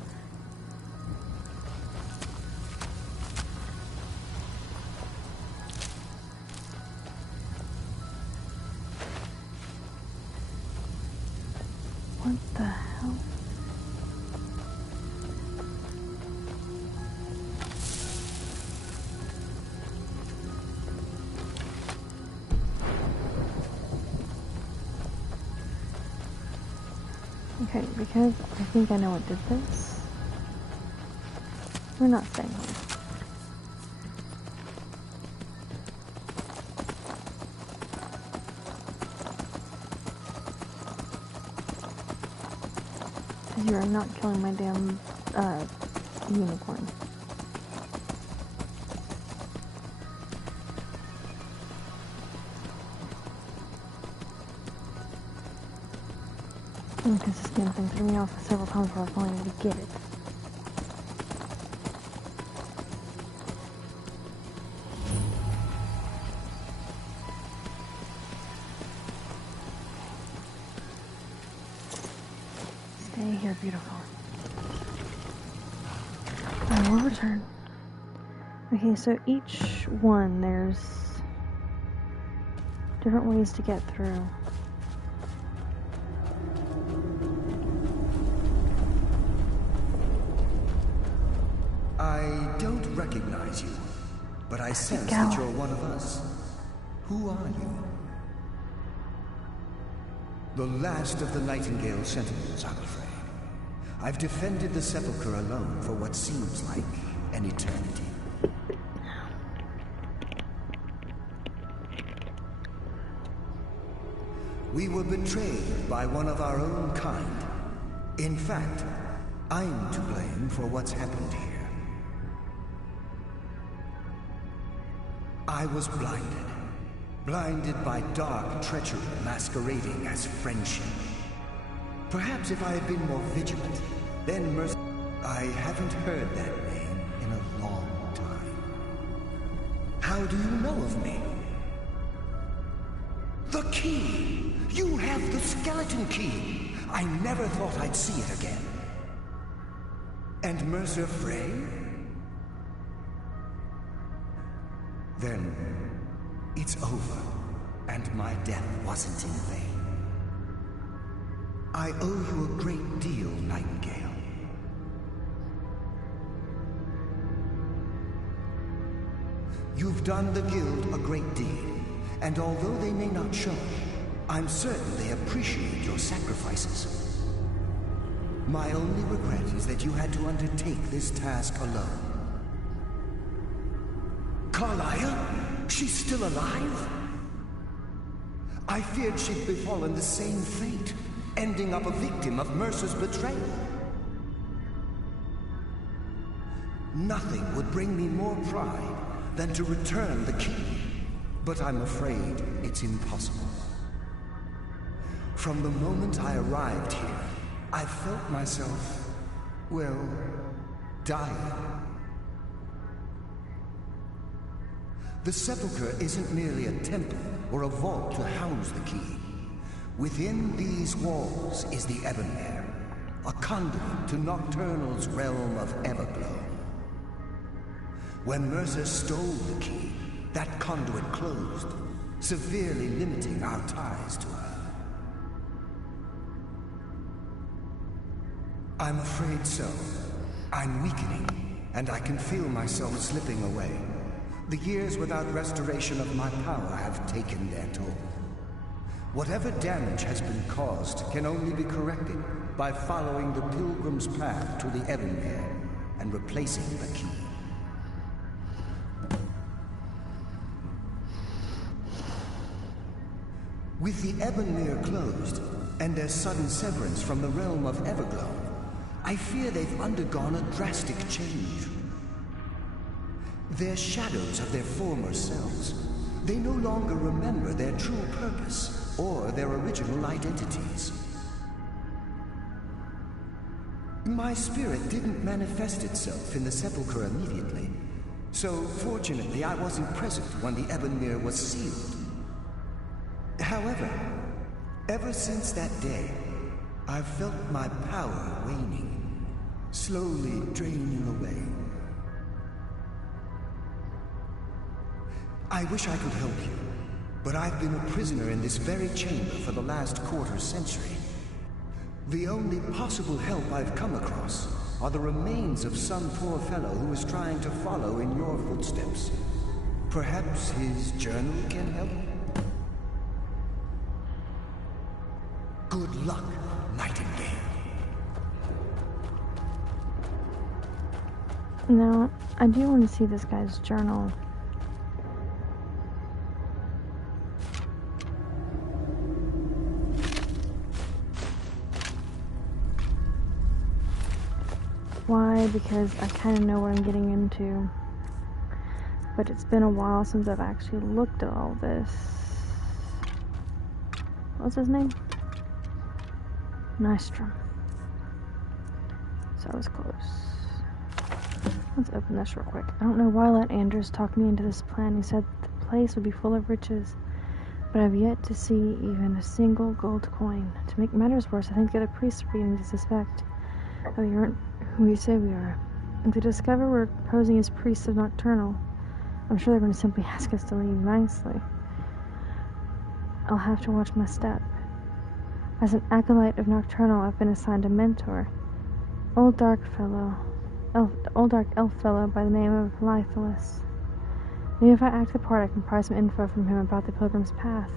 What the hell? Okay, because I think I know what did this. We're not staying here. You are not killing my damn unicorn. Because this damn thing threw me off several times where I finally need to get it. Stay here, beautiful. I will return. Okay, so each one, there's different ways to get through. I don't recognize you, but I sense that you're one of us. Who are you? The last of the Nightingale Sentinels, I'm afraid. I've defended the Sepulchre alone for what seems like an eternity. We were betrayed by one of our own kind. In fact, I'm to blame for what's happened here. I was blinded by dark treachery masquerading as friendship. Perhaps if I had been more vigilant, then mercy... I haven't heard that name in a long time. How do you know of me? The key! You have the skeleton key! I never thought I'd see it again. And Mercer Frey? Then, it's over, and my death wasn't in vain. I owe you a great deal, Nightingale. You've done the Guild a great deed, and although they may not show, I'm certain they appreciate your sacrifices. My only regret is that you had to undertake this task alone. Carlia? She's still alive? I feared she'd befallen the same fate, ending up a victim of Mercer's betrayal. Nothing would bring me more pride than to return the key, but I'm afraid it's impossible. From the moment I arrived here, I felt myself, well, dying. The Sepulchre isn't merely a temple or a vault to house the key. Within these walls is the Ebonmere, a conduit to Nocturnal's realm of Everglow. When Mercer stole the key, that conduit closed, severely limiting our ties to her. I'm afraid so. I'm weakening, and I can feel myself slipping away. The years without restoration of my power have taken their toll. Whatever damage has been caused can only be corrected by following the pilgrim's path to the Ebonmere and replacing the key. With the Ebonmere closed, and their sudden severance from the realm of Everglow, I fear they've undergone a drastic change. They're shadows of their former selves. They no longer remember their true purpose or their original identities. My spirit didn't manifest itself in the Sepulchre immediately, so fortunately I wasn't present when the Ebonmere was sealed. However, ever since that day, I've felt my power waning, slowly draining away. I wish I could help you, but I've been a prisoner in this very chamber for the last quarter century. The only possible help I've come across are the remains of some poor fellow who is trying to follow in your footsteps. Perhaps his journal can help? Good luck, Nightingale. Now, I do want to see this guy's journal. Why? Because I kind of know what I'm getting into. But it's been a while since I've actually looked at all this. What's his name? Nystrom. So I was close. Let's open this real quick. I don't know why I let Andrews talk me into this plan. He said the place would be full of riches, but I've yet to see even a single gold coin. To make matters worse, I think the other priests are beginning to suspect that we aren't who we say we are. If they discover we're posing as priests of Nocturnal, I'm sure they're going to simply ask us to leave nicely. I'll have to watch my step. As an acolyte of Nocturnal, I've been assigned a mentor. Old dark elf fellow by the name of Theives. Maybe if I act the part, I can pry some info from him about the Pilgrim's Path.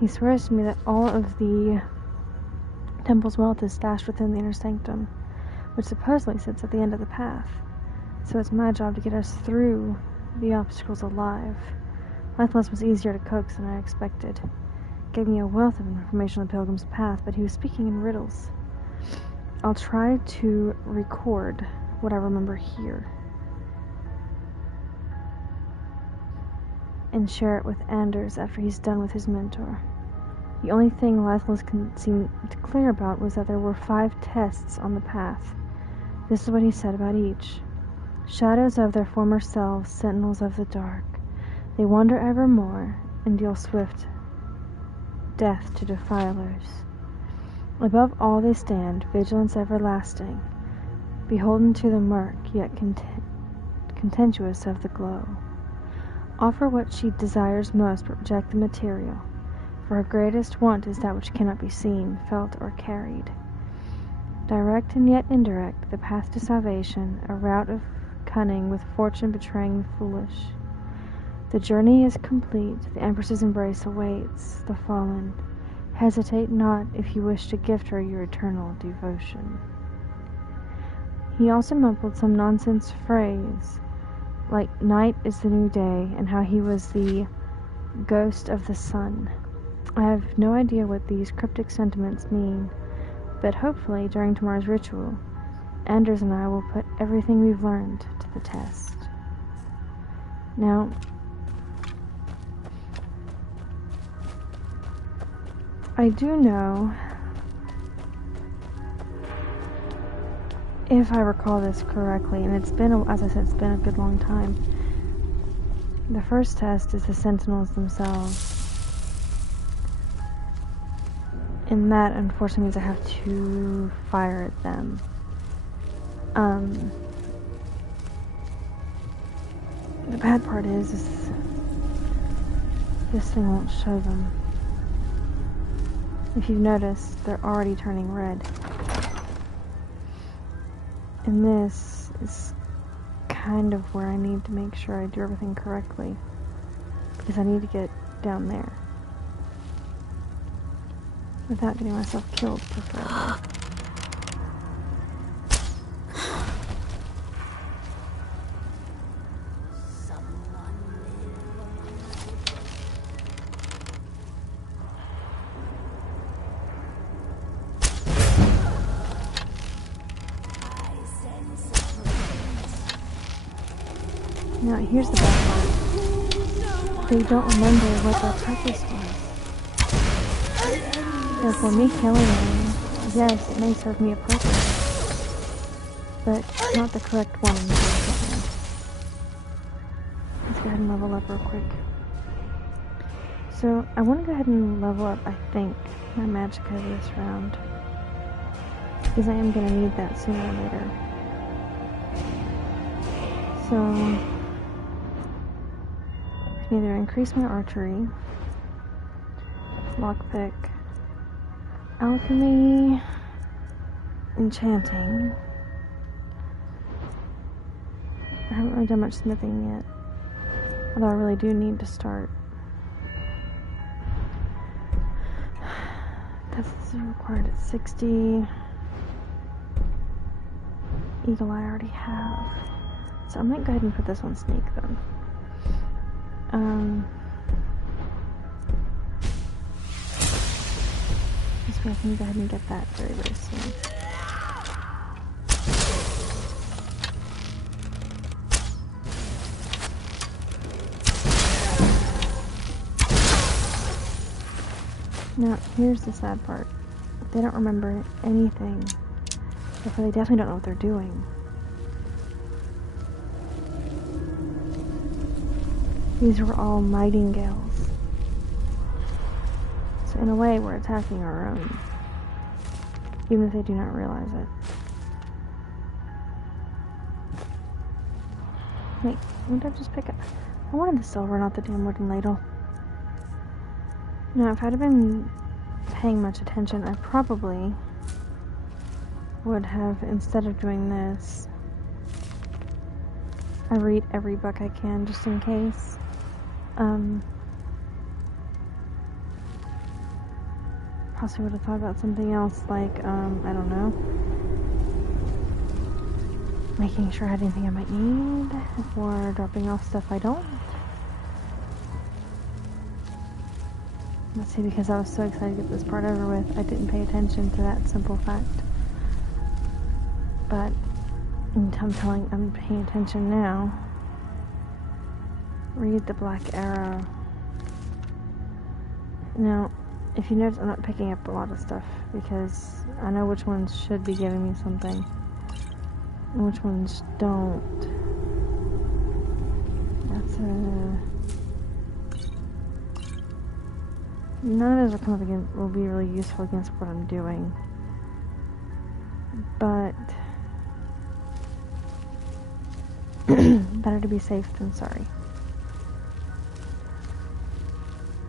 He swears to me that all of the temple's wealth is stashed within the inner sanctum, which supposedly sits at the end of the path. So it's my job to get us through the obstacles alive. Lifeless was easier to coax than I expected. Gave me a wealth of information on the Pilgrim's Path, but he was speaking in riddles. I'll try to record what I remember here and share it with Anders after he's done with his mentor. The only thing Lythless seemed clear about was that there were 5 tests on the path. This is what he said about each. Shadows of their former selves, sentinels of the dark. They wander evermore and deal swift death to defilers. Above all they stand, vigilance everlasting, beholden to the murk, yet contemptuous of the glow. Offer what she desires most, but reject the material, for her greatest want is that which cannot be seen, felt, or carried. Direct and yet indirect, the path to salvation, a route of cunning with fortune betraying the foolish. The journey is complete, the Empress's embrace awaits the fallen. Hesitate not if you wish to gift her your eternal devotion. He also mumbled some nonsense phrase, like night is the new day, and how he was the ghost of the sun. I have no idea what these cryptic sentiments mean, but hopefully during tomorrow's ritual, Anders and I will put everything we've learned to the test. Now, I do know, if I recall this correctly, and it's been, as I said, it's been a good long time, the first test is the sentinels themselves. And that, unfortunately, means I have to fire at them. The bad part is this thing won't show them. If you've noticed, they're already turning red. And this is kind of where I need to make sure I do everything correctly, because I need to get down there without getting myself killed, preferably. Now, here's the bad part. They don't remember what their purpose was. Therefore, me killing them, yes, it may serve me a purpose, but not the correct one. Let's go ahead and level up real quick. So, I want to go ahead and level up, I think, my magicka this round, because I am going to need that sooner or later. So, I can either increase my archery, lockpick, alchemy, enchanting. I haven't really done much smithing yet, although I really do need to start. That's required at 60. Eagle I already have. So I might go ahead and put this on sneak then. This way I can go ahead and get that very, very soon. Now, here's the sad part. They don't remember anything. Therefore, they definitely don't know what they're doing. These were all nightingales. So in a way, we're attacking our own. Even if they do not realize it. Wait, what did I just pick up? I wanted the silver, not the damn wooden ladle. Now, if I'd have been paying much attention, I probably would have, instead of doing this, I read every book I can just in case. Possibly would have thought about something else, like, I don't know, making sure I had anything I might need, or dropping off stuff I don't. Let's see, because I was so excited to get this part over with, I didn't pay attention to that simple fact. But I'm paying attention now. Read the black arrow. Now, if you notice, I'm not picking up a lot of stuff because I know which ones should be giving me something and which ones don't. None of those will be really useful against what I'm doing. But better to be safe than sorry.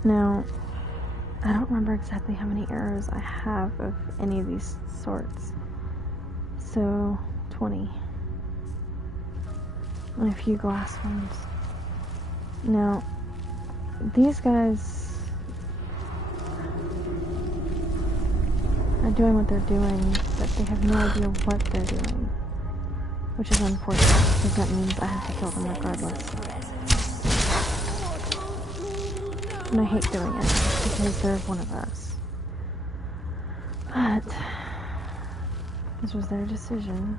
Now, I don't remember exactly how many arrows I have of any of these sorts. So, 20. And a few glass ones. Now, these guys are doing what they're doing, but they have no idea what they're doing. Which is unfortunate, because that means I have to kill them regardless. And I hate doing it, because they're one of us. But this was their decision.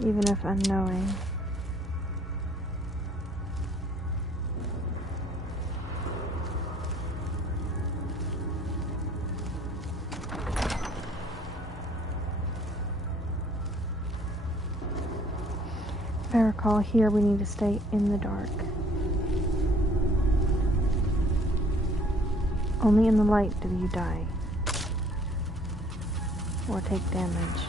Even if unknowing. If I recall, here we need to stay in the dark. Only in the light do you die. Or take damage.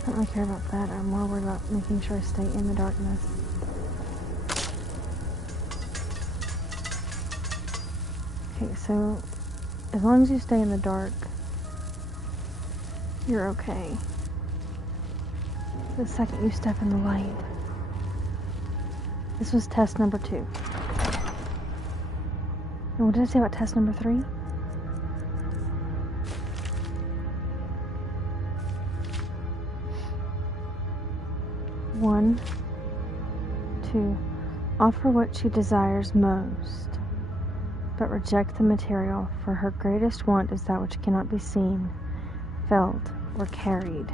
I don't really care about that. I'm more worried about making sure I stay in the darkness. Okay, so as long as you stay in the dark, you're okay. The second you step in the light. This was test number 2. And what did I say about test number 3? One, 2. Offer what she desires most, but reject the material, for her greatest want is that which cannot be seen, felt, or carried.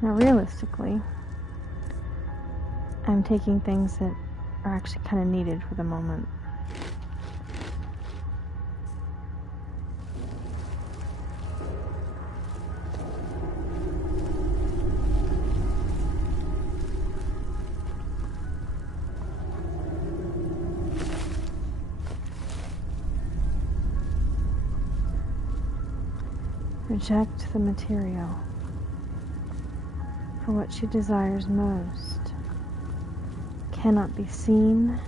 Now, realistically, I'm taking things that are actually kind of needed for the moment. Reject the material. For what she desires most cannot be seen,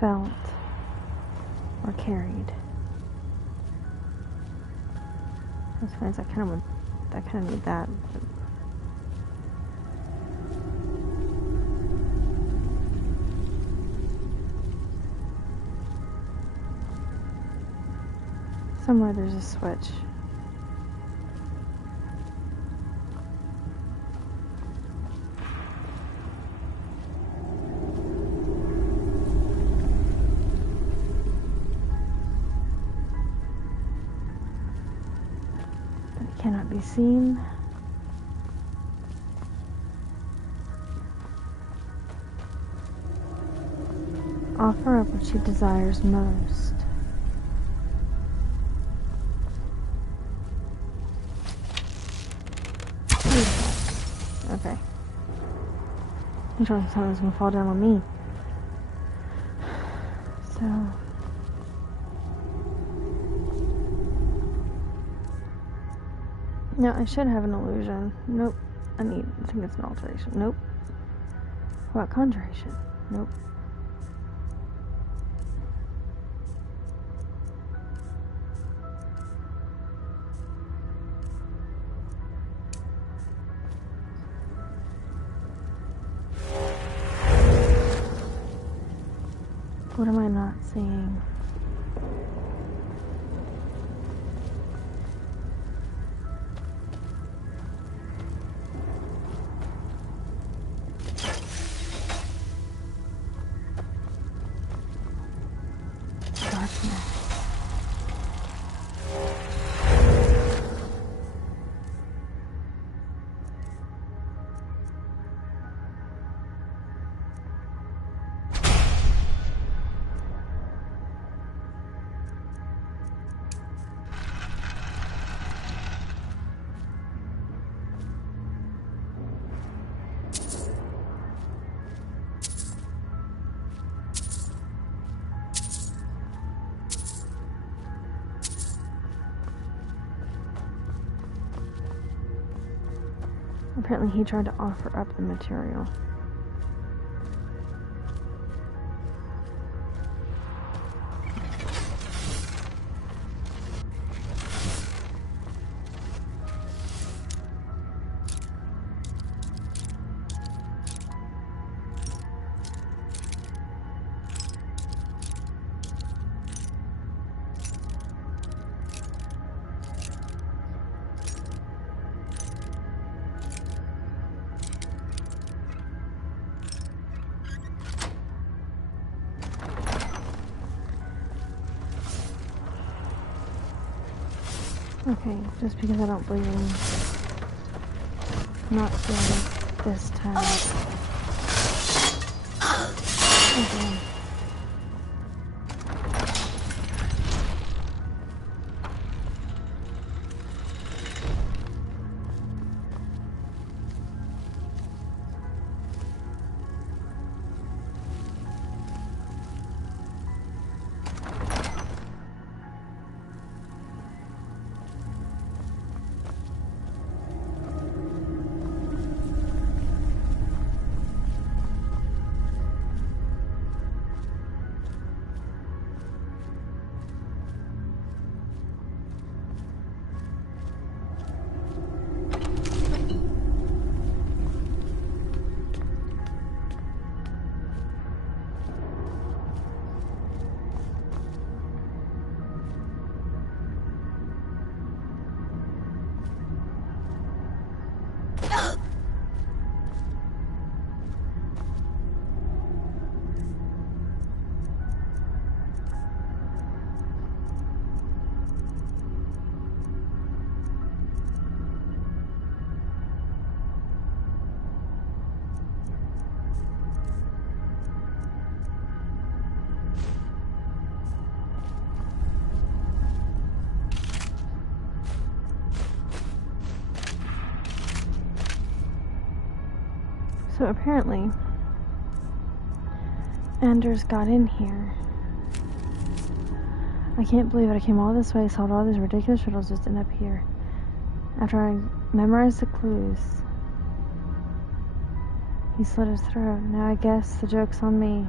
felt, or carried. That's nice. I kind of need that. But somewhere there's a switch. But it cannot be seen. Offer up what she desires most. Okay. I'm sure something's gonna fall down on me. So. No, I should have an illusion. Nope. I think it's an alteration. Nope. What, conjuration? Nope. What am I not seeing? Darkness. Apparently he tried to offer up the material. Okay, just because I don't believe in not doing it this time. Okay. So apparently, Anders got in here. I can't believe it. I came all this way, solved all these ridiculous riddles, just end up here. After I memorized the clues, he slit his throat. Now I guess the joke's on me.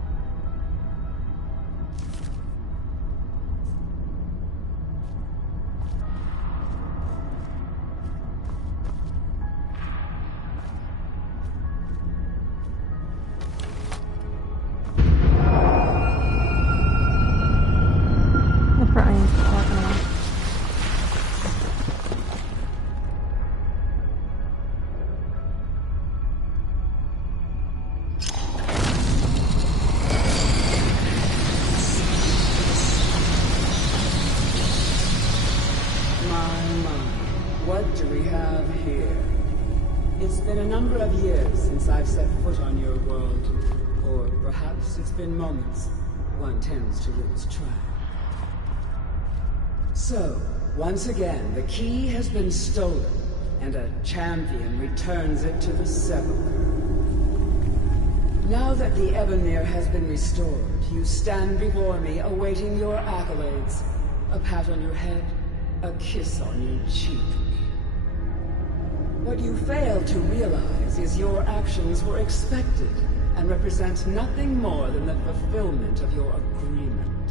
I need to talk now. been a number of years since I've set foot on your world. Or perhaps it's been moments. One tends to lose track. So, once again, the key has been stolen, and a champion returns it to the Sepulchre. Now that the Ebonmere has been restored, you stand before me awaiting your accolades. A pat on your head, a kiss on your cheek. What you fail to realize is your actions were expected and represent nothing more than the fulfillment of your agreement.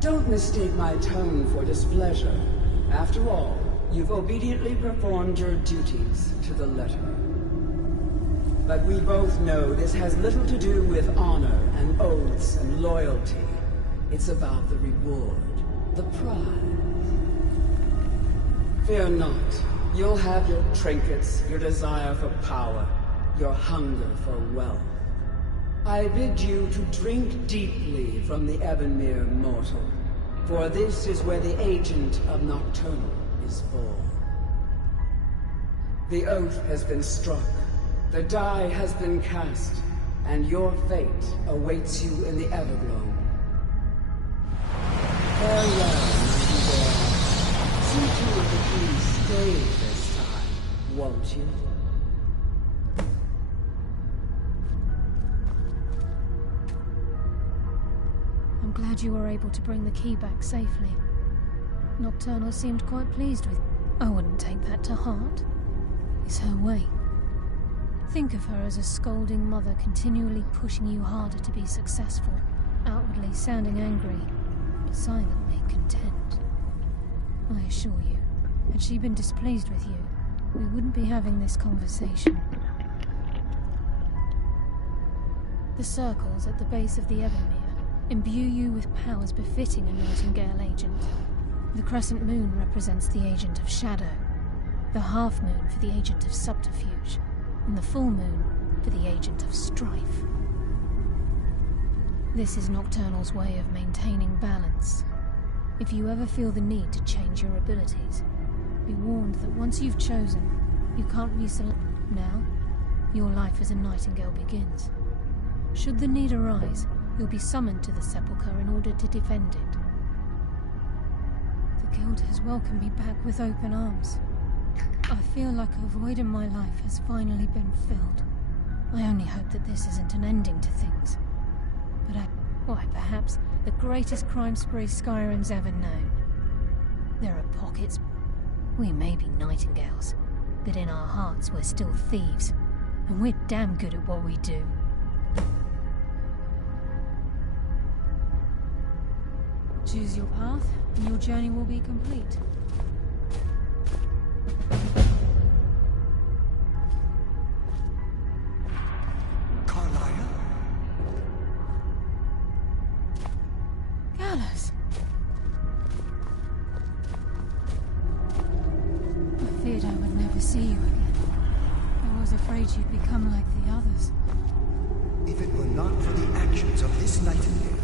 Don't mistake my tone for displeasure. After all, you've obediently performed your duties to the letter. But we both know this has little to do with honor and oaths and loyalty. It's about the reward, the prize. Fear not. You'll have your trinkets, your desire for power, your hunger for wealth. I bid you to drink deeply from the Ebonmere mortal, for this is where the agent of Nocturnal is born. The oath has been struck, the die has been cast, and your fate awaits you in the Everglow. Farewell, Nightingale. See to it that you stay this time, won't you? I'm glad you were able to bring the key back safely. Nocturnal seemed quite pleased with... I wouldn't take that to heart. It's her way. Think of her as a scolding mother continually pushing you harder to be successful, outwardly sounding angry, but silently content. I assure you, had she been displeased with you, we wouldn't be having this conversation. The circles at the base of the Evermere imbue you with powers befitting a Nightingale agent. The crescent moon represents the agent of shadow, the half moon for the agent of subterfuge, and the full moon for the agent of strife. This is Nocturnal's way of maintaining balance. If you ever feel the need to change your abilities, be warned that once you've chosen, you can't reselect. Now, your life as a Nightingale begins. Should the need arise, you'll be summoned to the Sepulchre in order to defend it. The Guild has welcomed me back with open arms. I feel like a void in my life has finally been filled. I only hope that this isn't an ending to things. But why, perhaps the greatest crime spree Skyrim's ever known. There are pockets. We may be Nightingales, but in our hearts we're still thieves, and we're damn good at what we do. Choose your path, and your journey will be complete. Carlisle? Gallus! I feared I would never see you again. I was afraid you'd become like the others. If it were not for the actions of this Nightingale,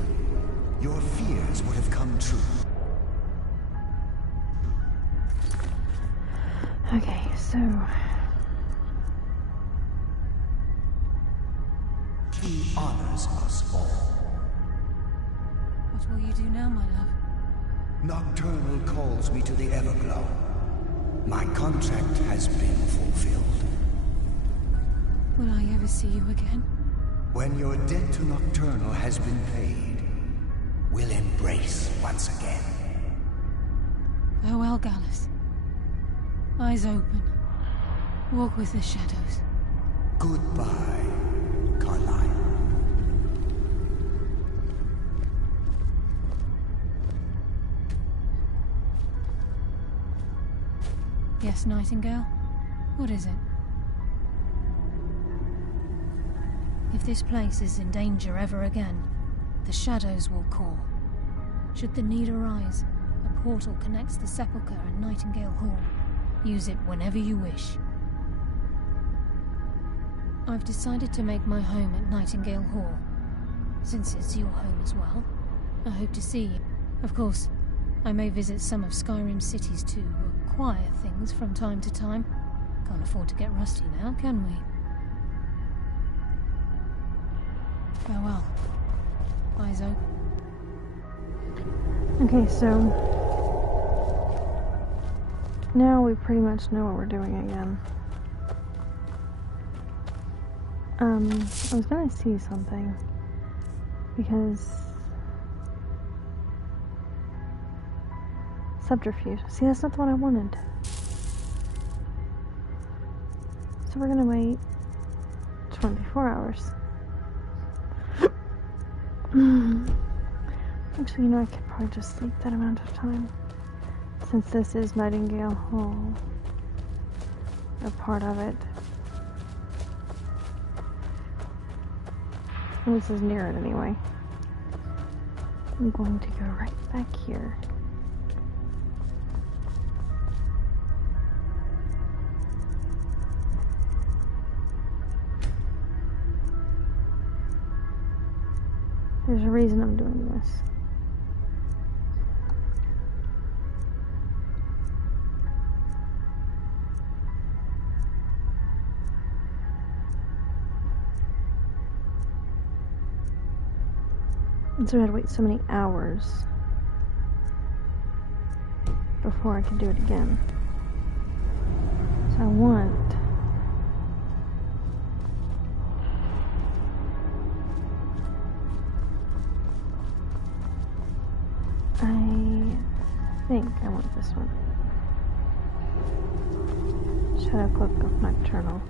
your fears would have come true. Okay, so... He honors us all. What will you do now, my love? Nocturnal calls me to the Everglow. My contract has been fulfilled. Will I ever see you again? When your debt to Nocturnal has been paid, we'll embrace once again. Farewell, Gallus. Eyes open. Walk with the shadows. Goodbye, Carlisle. Yes, Nightingale? What is it? If this place is in danger ever again, the shadows will call. Should the need arise, a portal connects the Sepulchre and Nightingale Hall. Use it whenever you wish. I've decided to make my home at Nightingale Hall. Since it's your home as well, I hope to see you. Of course, I may visit some of Skyrim's cities to acquire things from time to time. Can't afford to get rusty now, can we? Farewell. Eyes open. Okay, so now we pretty much know what we're doing again. I was gonna see something because subterfuge. See, that's not the one I wanted. So we're gonna wait 24 hours. Actually, you know, I could probably just sleep that amount of time. Since this is Nightingale Hall, a part of it. And this is near it anyway. I'm going to go right back here. There's a reason I'm doing this. And so I had to wait so many hours before I could do it again. So I want I want this one. Shadow Cloak of Nocturnal.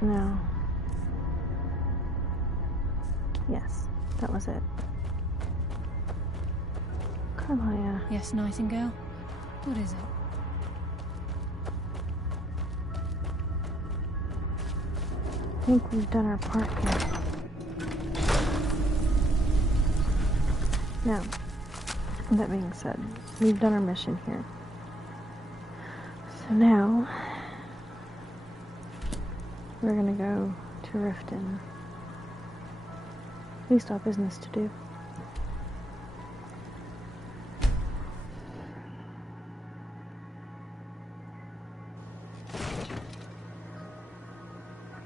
No. Yes, that was it. Carlia. Yes, Nightingale? What is it? I think we've done our part here. Now, that being said, we've done our mission here. So now, we're gonna go to Riften. We still have business to do.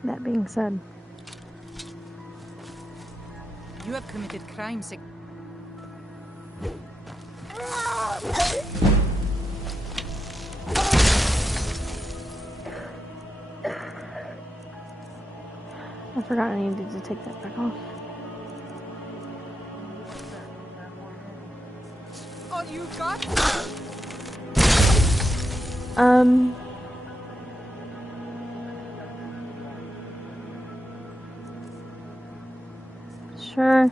That being said, you have committed crimes. I forgot I needed to take that back off. Oh, you got Sure.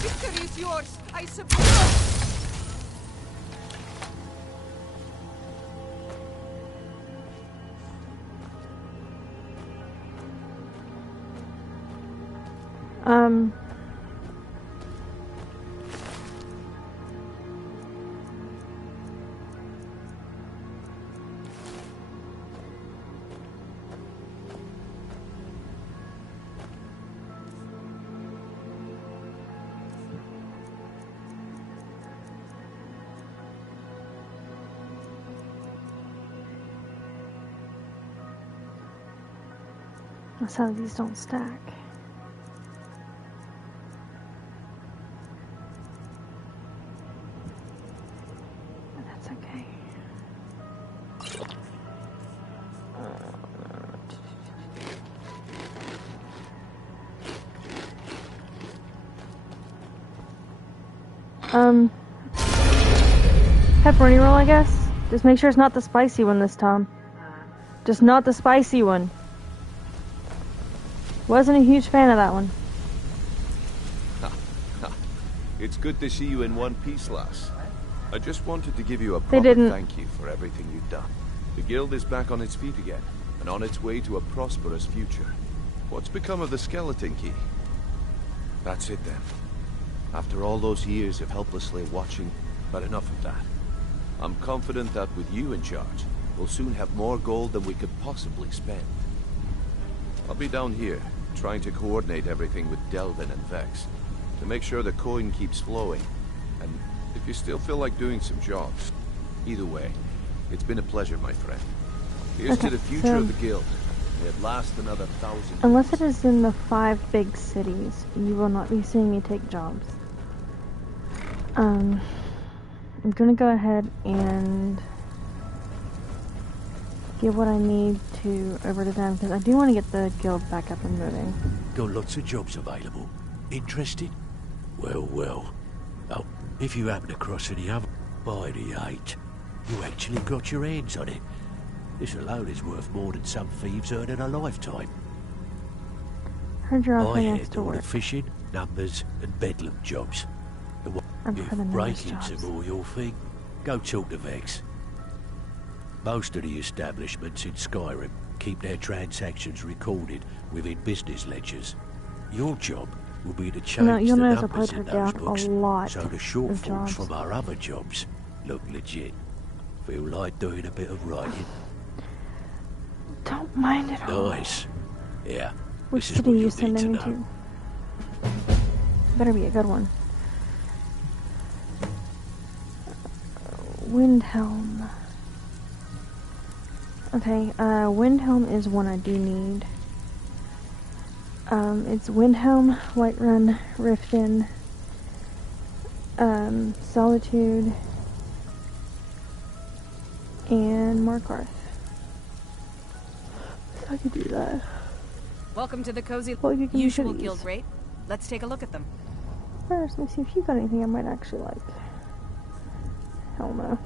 victory is yours. I suppose. That's how these don't stack. But that's okay. Pepperoni roll, I guess? Just make sure it's not the spicy one this time. Just not the spicy one. Wasn't a huge fan of that one. It's good to see you in one piece, lass. I just wanted to give you a They proper didn't. thank you for everything you've done. The guild is back on its feet again, and on its way to a prosperous future. What's become of the skeleton key? That's it then. After all those years of helplessly watching, but enough of that. I'm confident that with you in charge, we'll soon have more gold than we could possibly spend. I'll be down here, trying to coordinate everything with Delvin and Vex, to make sure the coin keeps flowing. And if you still feel like doing some jobs, either way, it's been a pleasure, my friend. Here's to the future of the guild. May it last another 1,000 years. Unless it is in the 5 big cities, you will not be seeing me take jobs. I'm gonna go ahead and give what I need to over to them, because I do want to get the guild back up and moving. Got lots of jobs available. Interested? Well, well. Oh, if you happen across any other, by the 8, you actually got your hands on it. This alone is worth more than some thieves earn in a lifetime. Heard you're I offering extra handle the work. fishing, numbers, and bedlam jobs. The one I prefer the if numbers break-ins jobs. are more your thing, go talk to Vex. Most of the establishments in Skyrim keep their transactions recorded within business ledgers. Your job will be to change you'll the notice I numbers probably in took those down a books lot so the of shortfalls jobs. from our other jobs look legit. Feel like doing a bit of writing? Don't mind it all. Nice. Yeah, Which this is city what are you you need to sending me know. to? Better be a good one. Windhelm. Okay, Windhelm is one I do need. It's Windhelm, Whiterun, Riften, Solitude, and Markarth. So I could do that. Welcome to the cozy Well, you can usual use guild rate. Let's take a look at them. First, let me see if you got anything I might actually like. Hell no.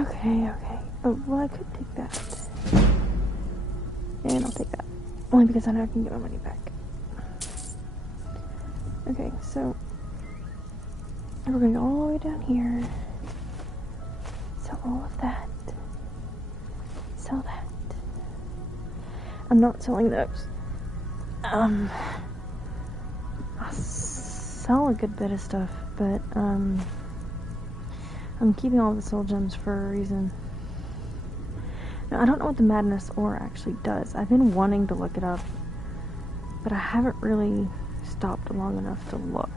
Okay. Oh, well, I could take that. And I'll take that. Only because I know I can get my money back. Okay, so we're gonna go all the way down here. Sell all of that. Sell that. I'm not selling those. I'll sell a good bit of stuff, but I'm keeping all the soul gems for a reason. Now, I don't know what the Madness Ore actually does. I've been wanting to look it up, but I haven't really stopped long enough to look.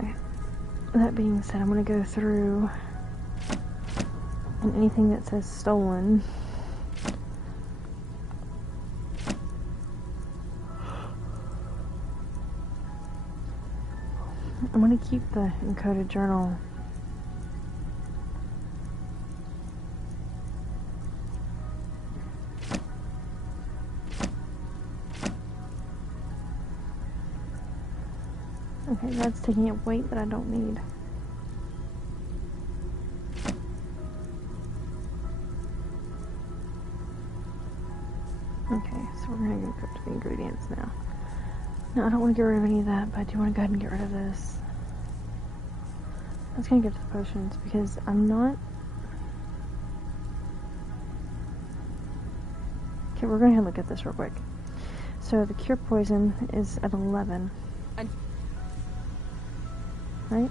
Okay. That being said, I'm going to go through, and anything that says stolen, I'm going to keep the encoded journal. Okay, that's taking up weight that I don't need. Okay, so we're going to go to the ingredients now. No, I don't want to get rid of any of that, but I do want to go ahead and get rid of this. Let's go and get to the potions, because I'm not... Okay, we're going to look at this real quick. So the cure poison is at 11. And Right?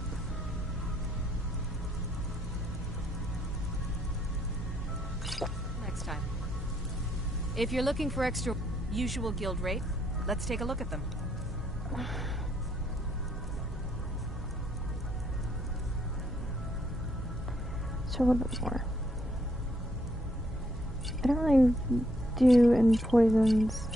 next time. If you're looking for extra usual guild rate, let's take a look at them. So a little bit more. I don't really do in poisons.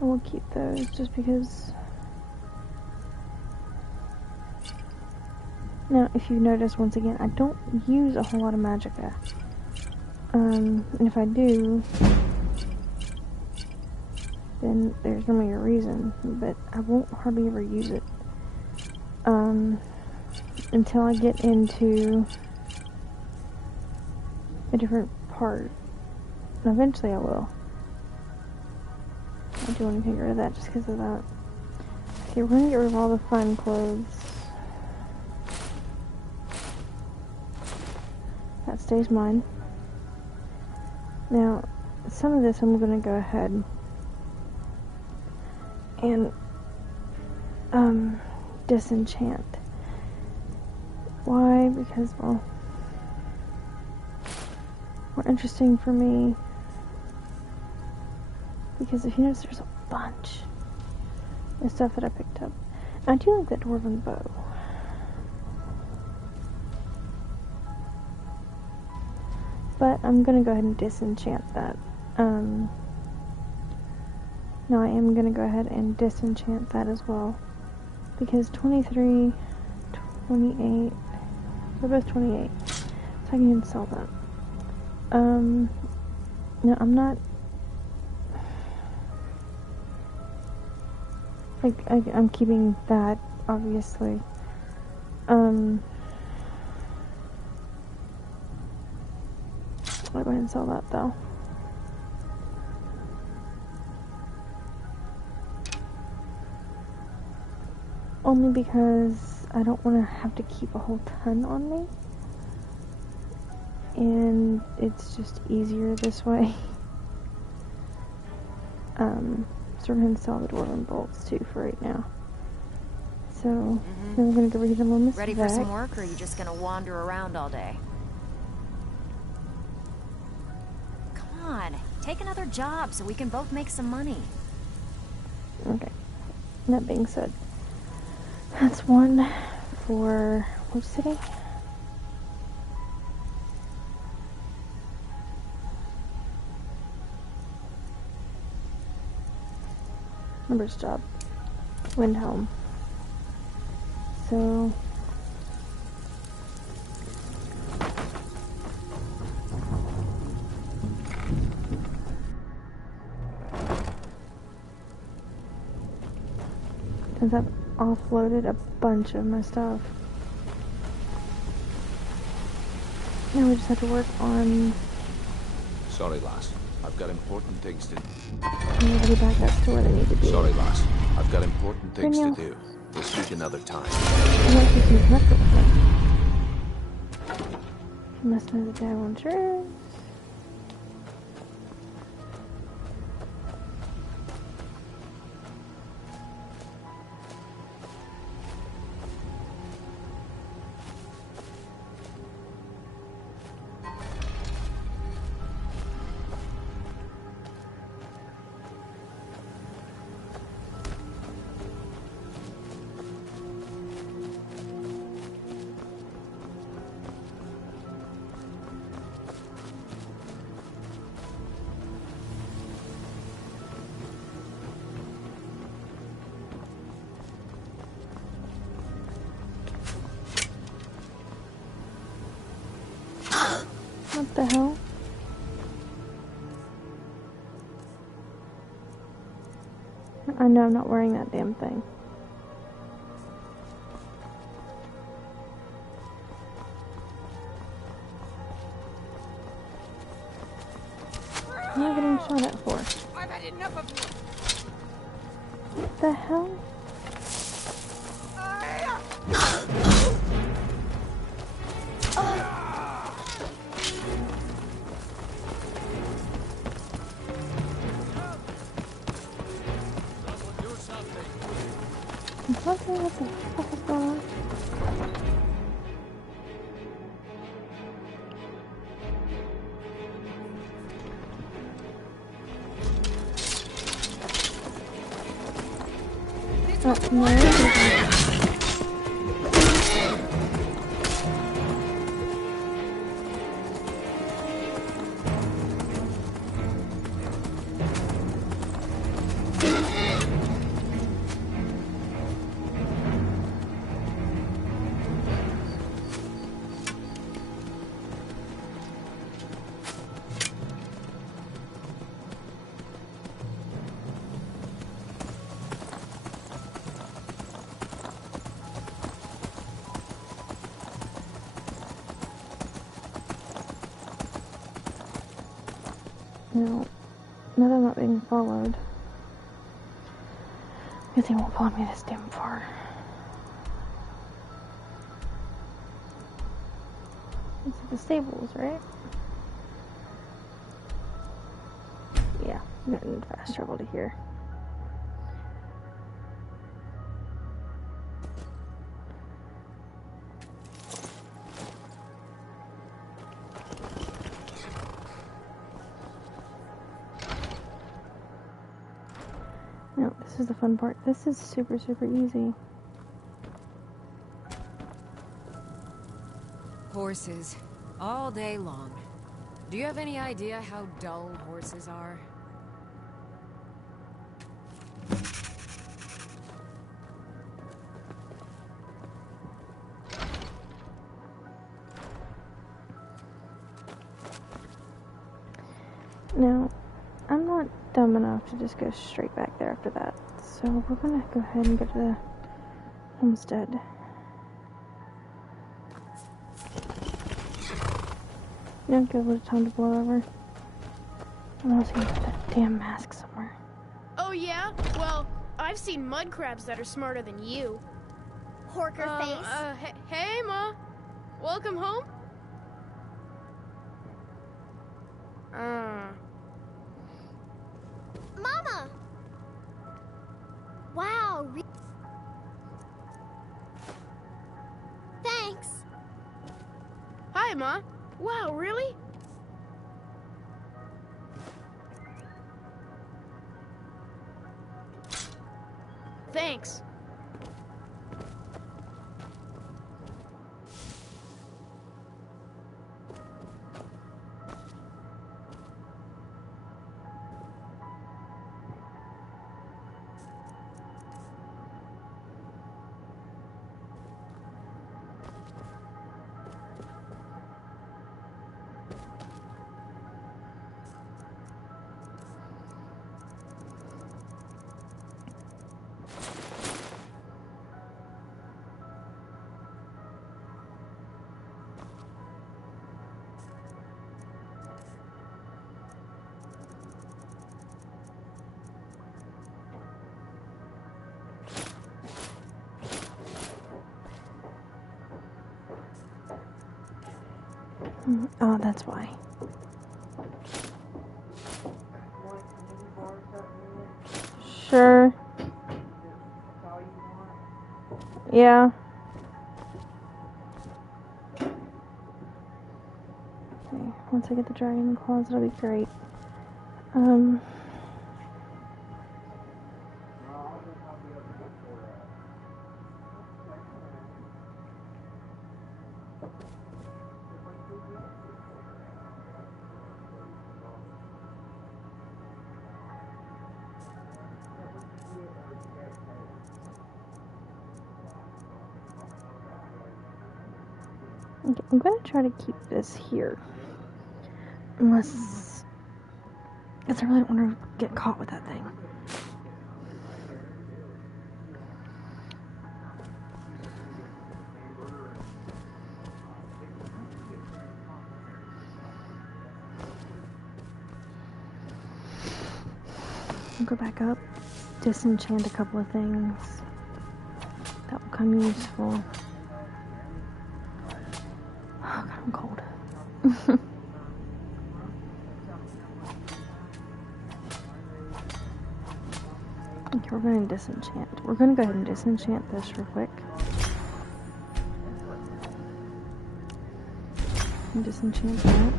I will keep those just because. Now, if you notice, once again, I don't use a whole lot of magicka. And if I do, then there's normally a reason, but I won't hardly ever use it until I get into a different part. And eventually I will. I do want to get rid of that just because of that. Okay, we're going to get rid of all the fine clothes. That stays mine. Now, some of this I'm going to go ahead and disenchant. Why? Because, well, more interesting for me. Because if you notice, there's a bunch of stuff that I picked up. I do like that dwarven bow. But I'm gonna go ahead and disenchant that. No, I am gonna go ahead and disenchant that as well. Because 23, 28, they're both 28. So I can even sell that. No, I'm not... Like, I'm keeping that, obviously. I'll go ahead and sell that, though. Only because I don't want to have to keep a whole ton on me. And it's just easier this way. So we're going to sell the dwarven bolts too for right now. So then we're going to go read them on this Ready vet. for some work, or are you just gonna wander around all day? Come on, take another job so we can both make some money. Okay. That being said, that's one for which city? Number's job. Windhelm. So since I've offloaded a bunch of my stuff, now we just have to work on Sorry, lass. I've got important things to do. everybody back up to where they need to be. Sorry, lass. I've got important things to Danielle. do. We'll speak another time. I want to keep connected with them. You must know the day I want yours. What the hell? I know I'm not wearing that damn thing. What am I getting shot at for? I've had enough of you. What the hell? Something, what the fuck is going on? Oh, no. No, now that I'm not being followed. Good thing won't follow me this damn far. It's at the stables, right? Yeah, getting fast travel to here. No, this is the fun part. This is super, super easy. Horses. All day long. Do you have any idea how dull horses are? Now, I'm not dumb enough to just go straight back there after that. So we're gonna go ahead and go to the homestead. You don't get a little time to blow over. I'm also gonna put that damn mask somewhere. Oh yeah? Well, I've seen mud crabs that are smarter than you. Horker face. Hey, Ma. Welcome home? Mama! Wow. Thanks. Hi, Ma. Wow, really? Thanks. Oh, that's why. Sure. Yeah. Okay, once I get the dragon claws, it'll be great. Okay, I'm gonna try to keep this here. Unless... because I really don't want to get caught with that thing. I'll go back up, disenchant a couple of things. That will come useful. Oh god, I'm cold. Okay, we're going to disenchant. We're going to go ahead and disenchant this real quick. And disenchant that.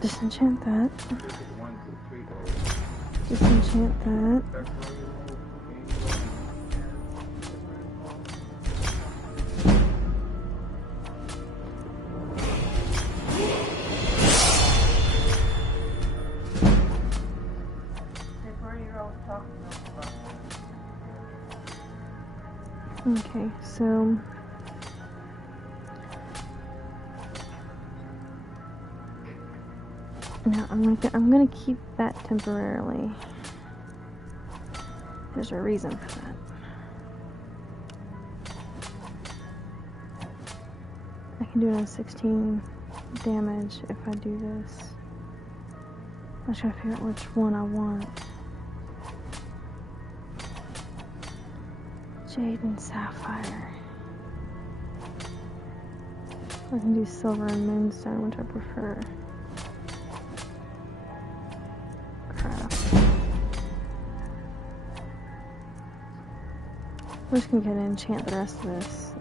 Disenchant that. Disenchant that. Okay, so now I'm gonna keep that temporarily. There's a reason for that. I can do it on 16. damage if I do this. I'm trying to figure out which one I want. Jade and Sapphire. I can do Silver and Moonstone, which I prefer. Crap. We're just gonna go ahead and enchant the rest of this.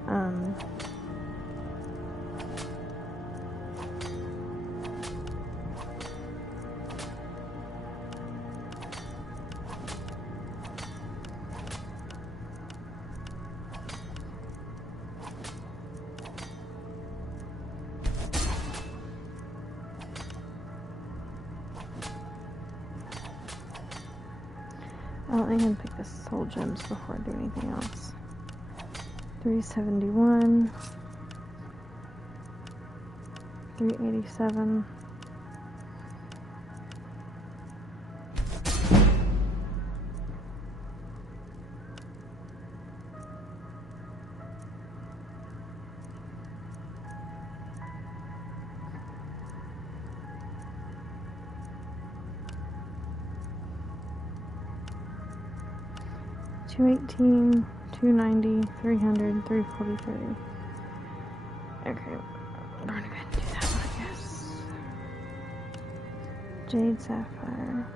I think I can pick the soul gems before I do anything else. 371, 387. $218, $290, $300, $343. Okay, we're gonna go ahead and do that one, I guess. Jade Sapphire.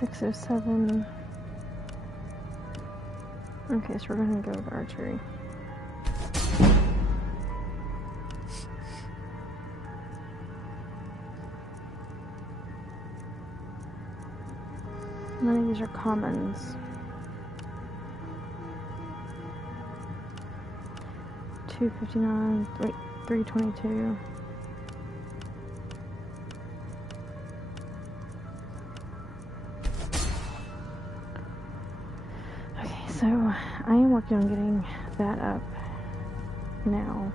$607. Okay, so we're gonna go with archery. None of these are commons. 259. Wait, 322. So, I am working on getting that up now.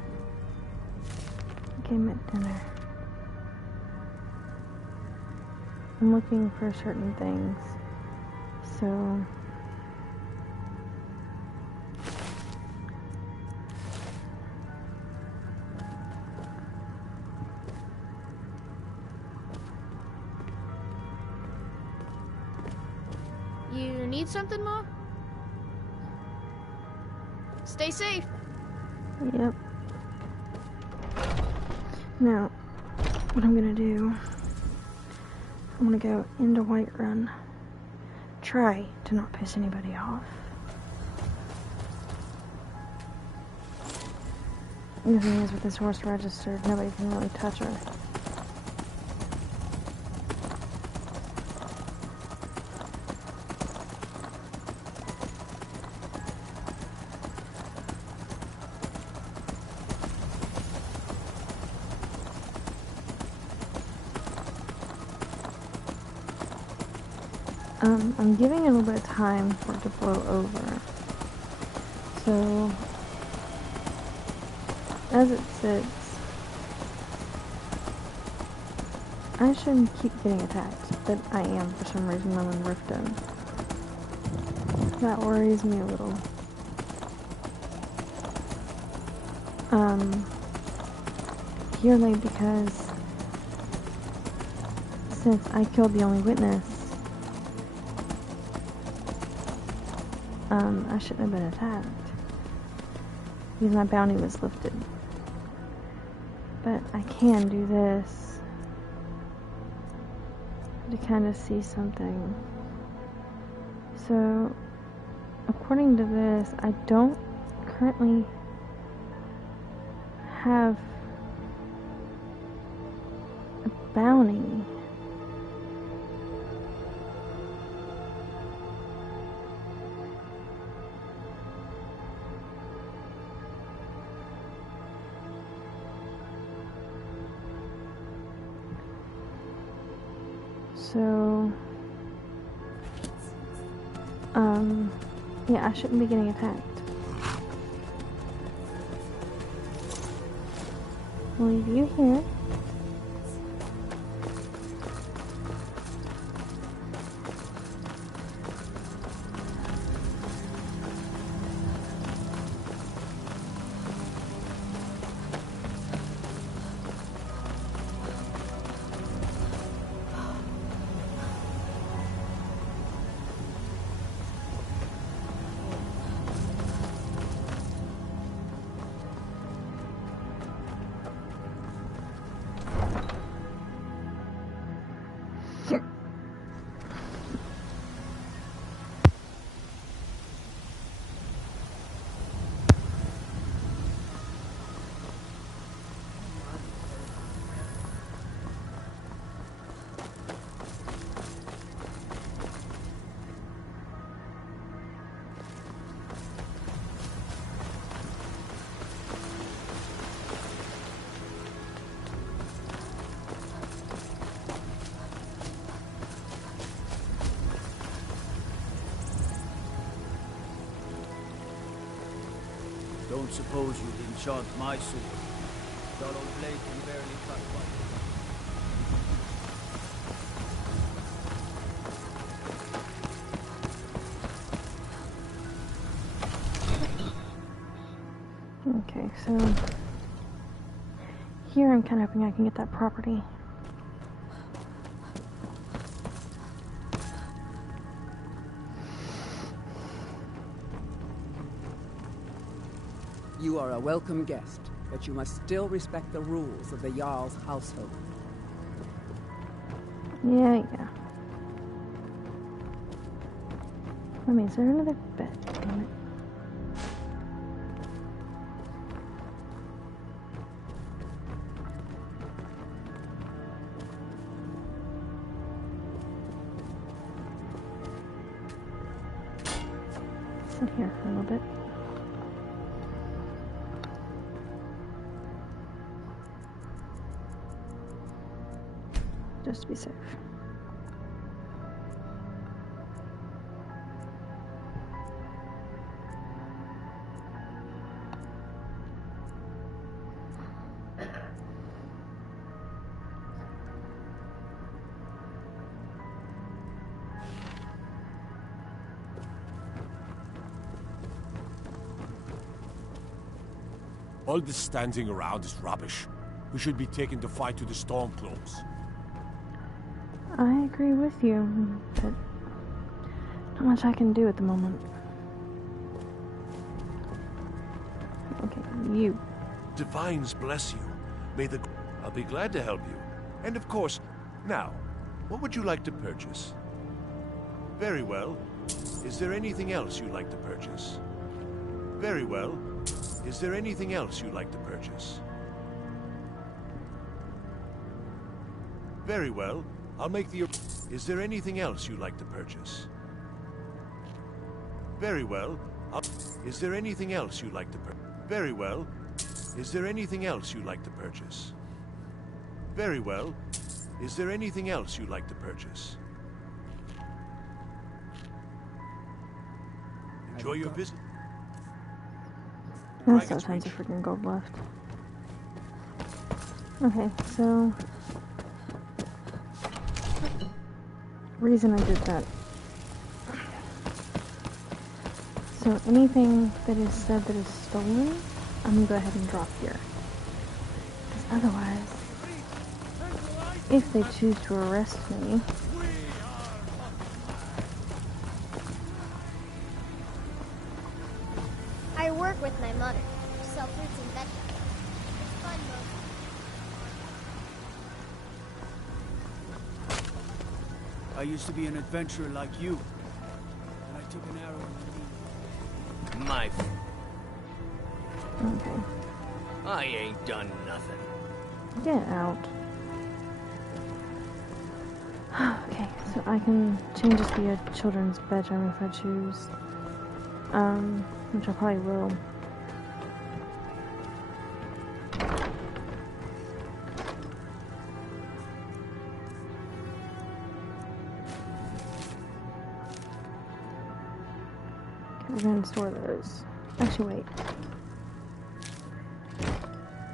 Game at dinner. I'm looking for certain things. So, you need something, Ma? Stay safe. Yep. Now, what I'm gonna do, I'm gonna go into Whiterun. Try to not piss anybody off. The thing is, with this horse registered, nobody can really touch her. I'm giving it a little bit of time for it to blow over. So, as it sits, I shouldn't keep getting attacked, but I am for some reason when I'm Riften. That worries me a little. Purely because since I killed the only witness, I shouldn't have been attacked because my bounty was lifted. But I can do this to kind of see something. So, according to this, I don't currently have a bounty. So, yeah, I shouldn't be getting attacked. leave you here. Don't suppose you'd enchant my sword. Dull old blade can barely cut one. Okay, so here I'm kind of hoping I can get that property. You are a welcome guest, but you must still respect the rules of the Jarl's household. Yeah. I mean, is there another bed on it? Sit here for a little bit. Just to be safe. All this standing around is rubbish. We should be taking the fight to the Stormcloaks. I agree with you, but not much I can do at the moment. Okay, you. Divines bless you. May the... I'll be glad to help you. And of course, now, what would you like to purchase? Very well. Is there anything else you'd like to purchase? Very well. Is there anything else you'd like to purchase? Very well. I'll make the... Is there anything else you'd like to purchase? Very well. Is there anything else you'd like to purchase? Very well. Is there anything else you'd like to purchase? Very well. Is there anything else you'd like to purchase? Enjoy your visit. There's still tons of freaking gold left. Okay, so... reason I did that. So anything that is said that is stolen, I'm gonna go ahead and drop here. Because otherwise, if they choose to arrest me, I work with my mother. We sell fruits and vegetables. It's fun mostly. I used to be an adventurer like you. And I took an arrow in the knee. My... okay. I ain't done nothing. Get out. Okay, so I can change this to be a children's bedroom if I choose. Which I probably will. Okay, we're gonna store those. Actually, wait.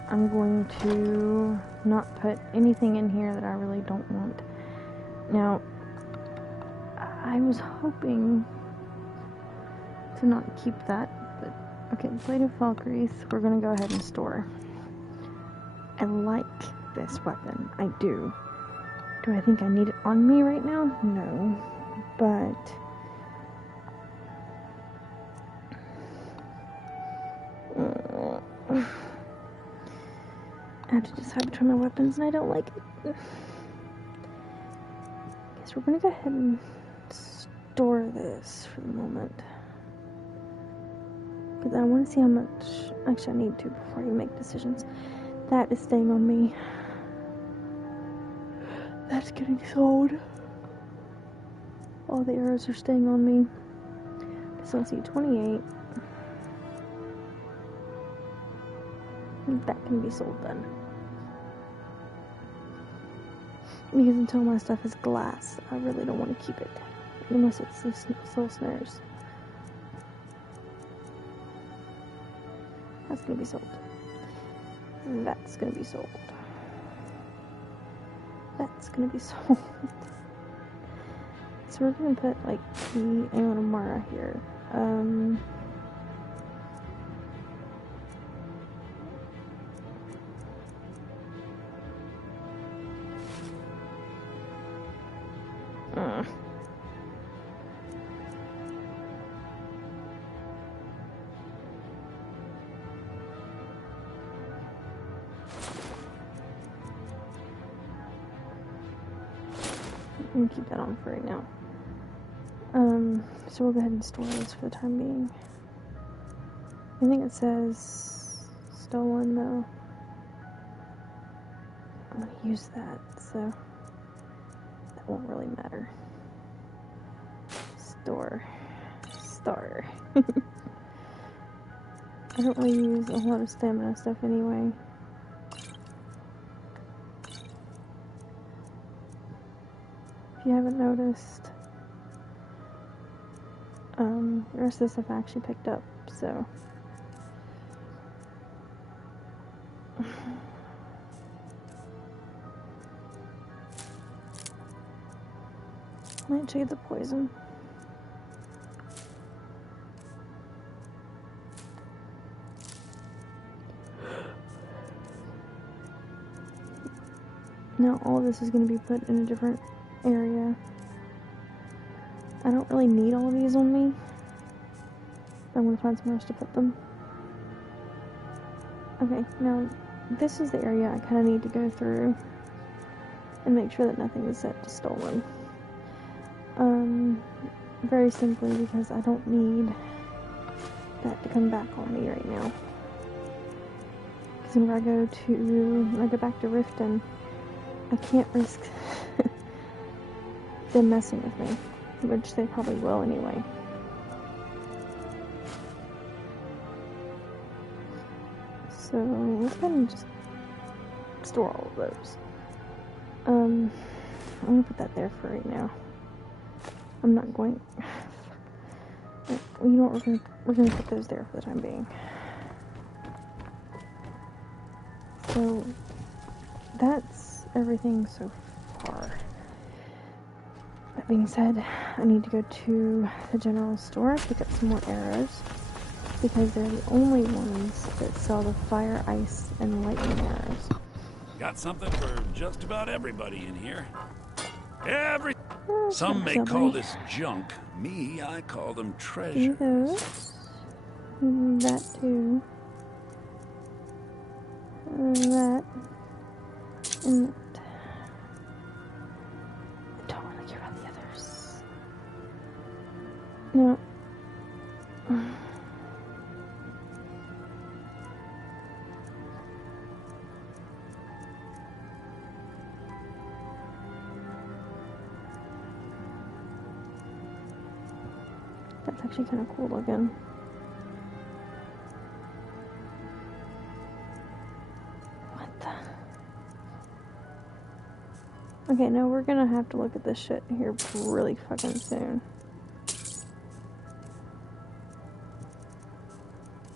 I'm going to not put anything in here that I really don't want. Now, I was hoping to not keep that, but okay, Blade of Valkyries, we're gonna go ahead and store. I like this weapon, I do. Do I think I need it on me right now? No, but I have to decide between my weapons and I don't like it. Guess we're gonna go ahead and store this for the moment. Because I want to see how much, actually I need to before you make decisions. That is staying on me. That's getting sold. All the arrows are staying on me. So let's see, 28. That can be sold then. Because until my stuff is glass, I really don't want to keep it. Unless it's the soul snares. That's gonna be sold. That's gonna be sold. That's gonna be sold. So we're gonna put like the Aeon of Mara here. I'm gonna keep that on for right now. So we'll go ahead and store this for the time being. I think it says stolen though. I'm gonna use that, so that won't really matter. Store. I don't really use a lot of stamina stuff anyway. If you haven't noticed, the rest of the stuff I actually picked up, so. Might trade the poison. Now all of this is going to be put in a different area. I don't really need all of these on me. I'm going to find somewhere else to put them. Okay, now this is the area I kind of need to go through and make sure that nothing is set to stolen. Very simply because I don't need that to come back on me right now. Because when I go back to Riften, I can't risk them messing with me, which they probably will anyway. So let's go ahead and just store all of those. I'm gonna put that there for right now. I'm not going. You know what? We're gonna put those there for the time being. So that's everything so far. That being said, I need to go to the general store, pick up some more arrows, because they're the only ones that sell the fire, ice, and lightning arrows. Got something for just about everybody in here. Some may somebody. call this junk. Me, I call them Do treasure. those. That too. That. And that. I don't really care about the others. No. That's actually kind of cool looking. What the? Okay, now we're gonna have to look at this shit here really fucking soon.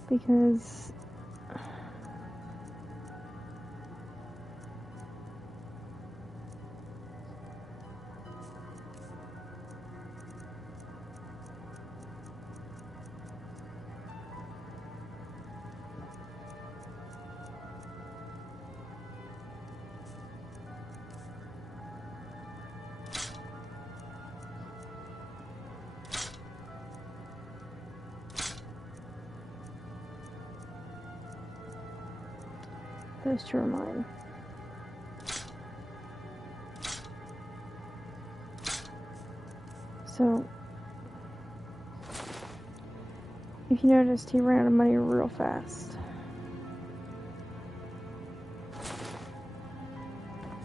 Because those two are mine. So, if you noticed, he ran out of money real fast.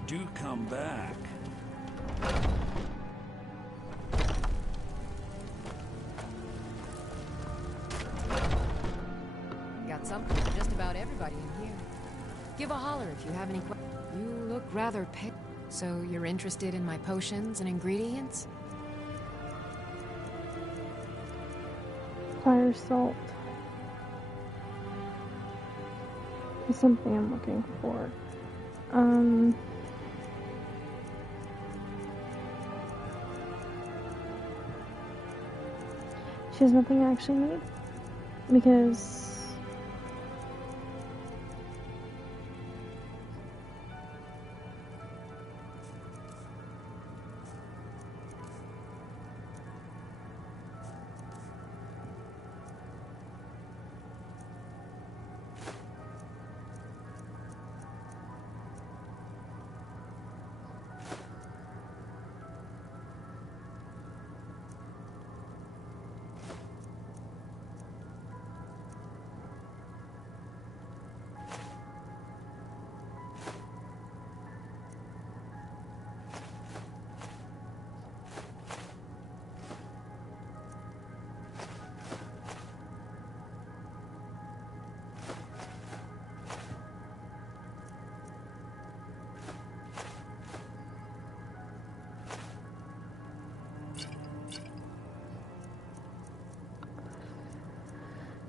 Do come back. Got something for just about everybody in here. Give a holler if you have any questions. You look rather pale. So you're interested in my potions and ingredients? Fire salt is something I'm looking for. She has nothing I actually need because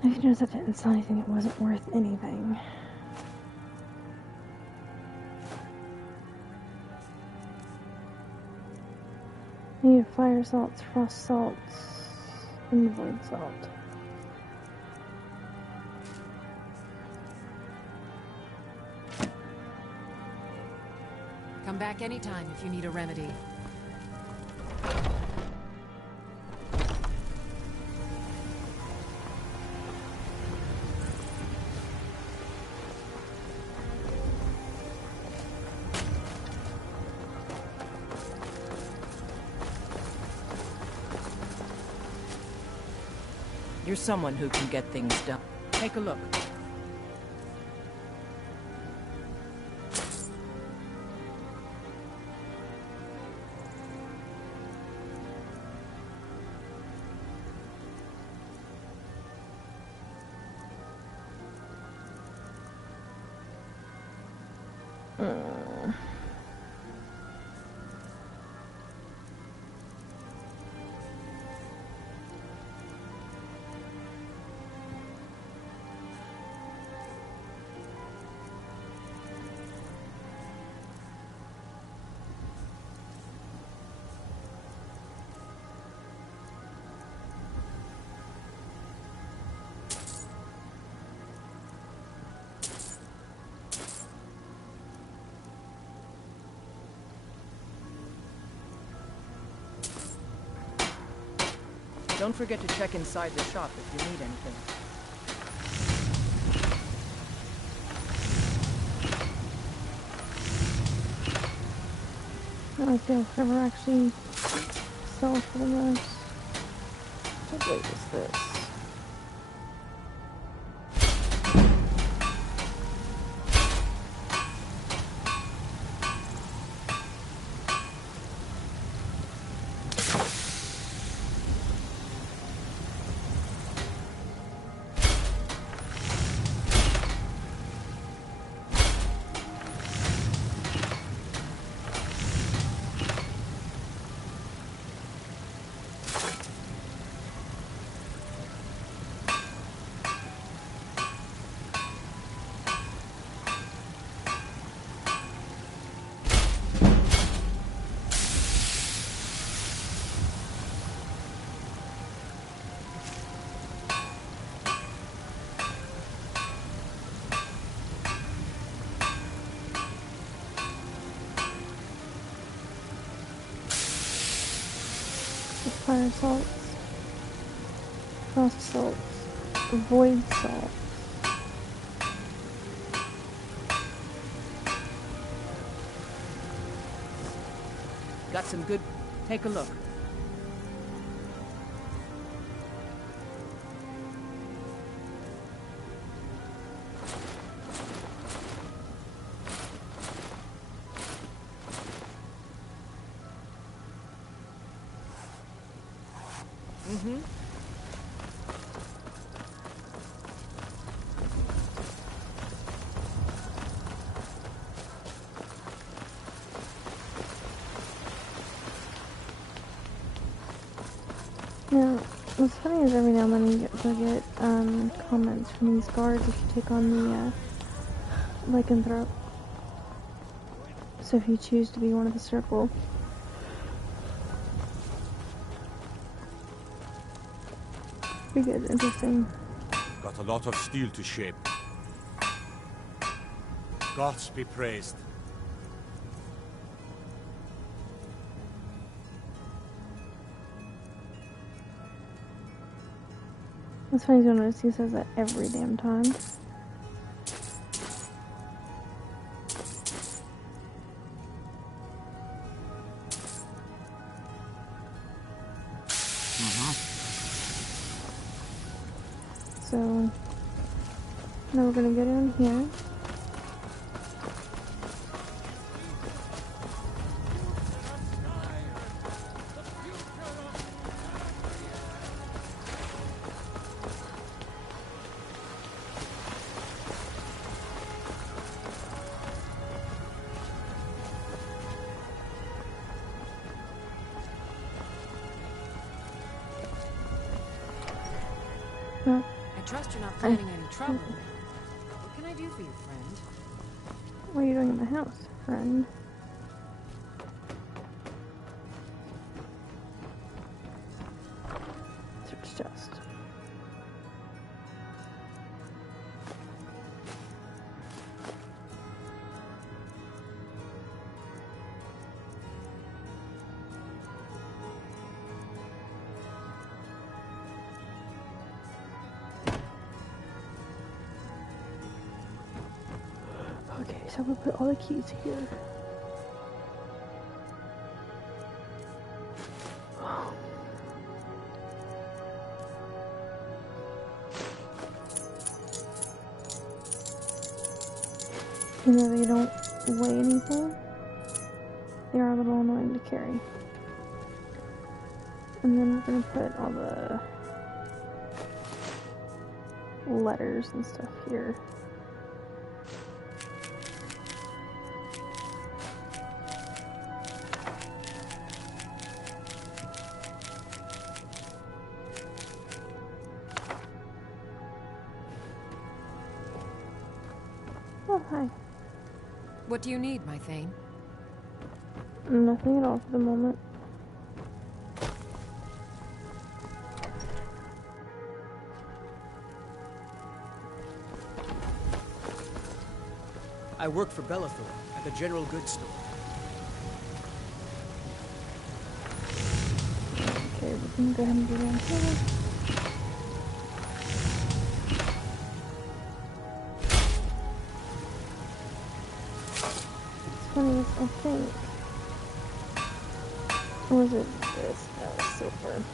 if you notice, I didn't sell anything that wasn't worth anything. I need fire salts, frost salts, and void salt. Come back anytime if you need a remedy. You're someone who can get things done. Take a look. Don't forget to check inside the shop if you need anything. I don't feel if ever actually sell for the most. What weight is this? Fire salts, frost salts, void salts. got some good... Take a look. Mm-hmm. Now, what's funny is every now and then you'll get comments from these guards if you take on the lycanthrope. So if you choose to be one of the circle. Pretty good, interesting. Got a lot of steel to shape. Gods be praised. It's funny to notice he says that every damn time. So now we're gonna go down here. I trust you're not planning any trouble. What can I do for you, friend? What are you doing in the house, friend? Search chest. Okay, so I'm gonna put all the keys here. You know, they don't weigh anything. They are a little annoying to carry. And then we're gonna put all the letters and stuff here. Oh, hi. What do you need, my Thane? Nothing at all for the moment. I work for Bellathor at the general goods store. Okay, we can go ahead and go down here. It's funny, I think. Or is it this? No, it's silver.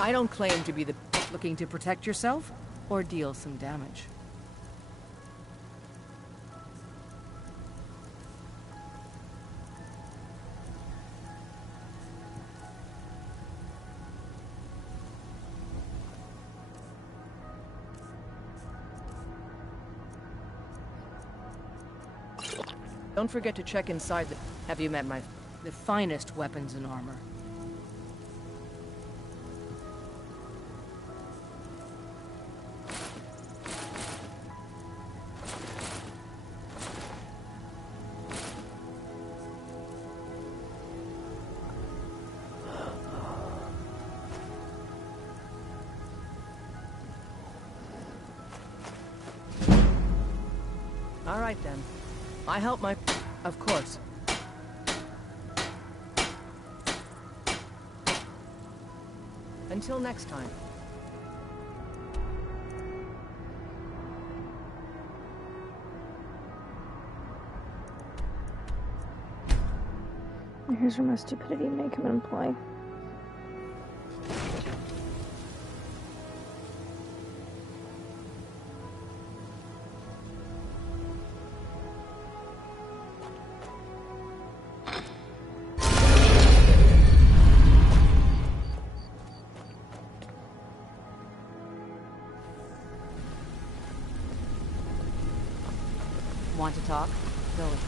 I don't claim to be the looking to protect yourself or deal some damage. Don't forget to check inside the... Have you met the finest weapons and armor? All right then. I help my... Of course. Until next time. Here's where my stupidity may come into play. Want to talk? Go with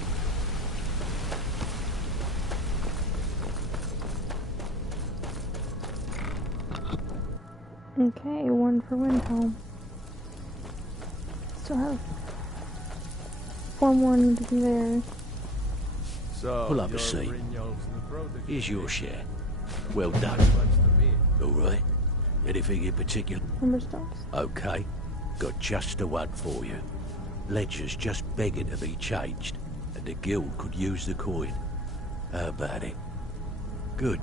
me. Okay, one for Windhelm. Still have 4 more need to be there. So, pull up a seat. Here's your share. Well done. Alright. Anything in particular? Number stops. Okay. Got just the one for you. Ledger's just begging to be changed, and the guild could use the coin. How about it? Good.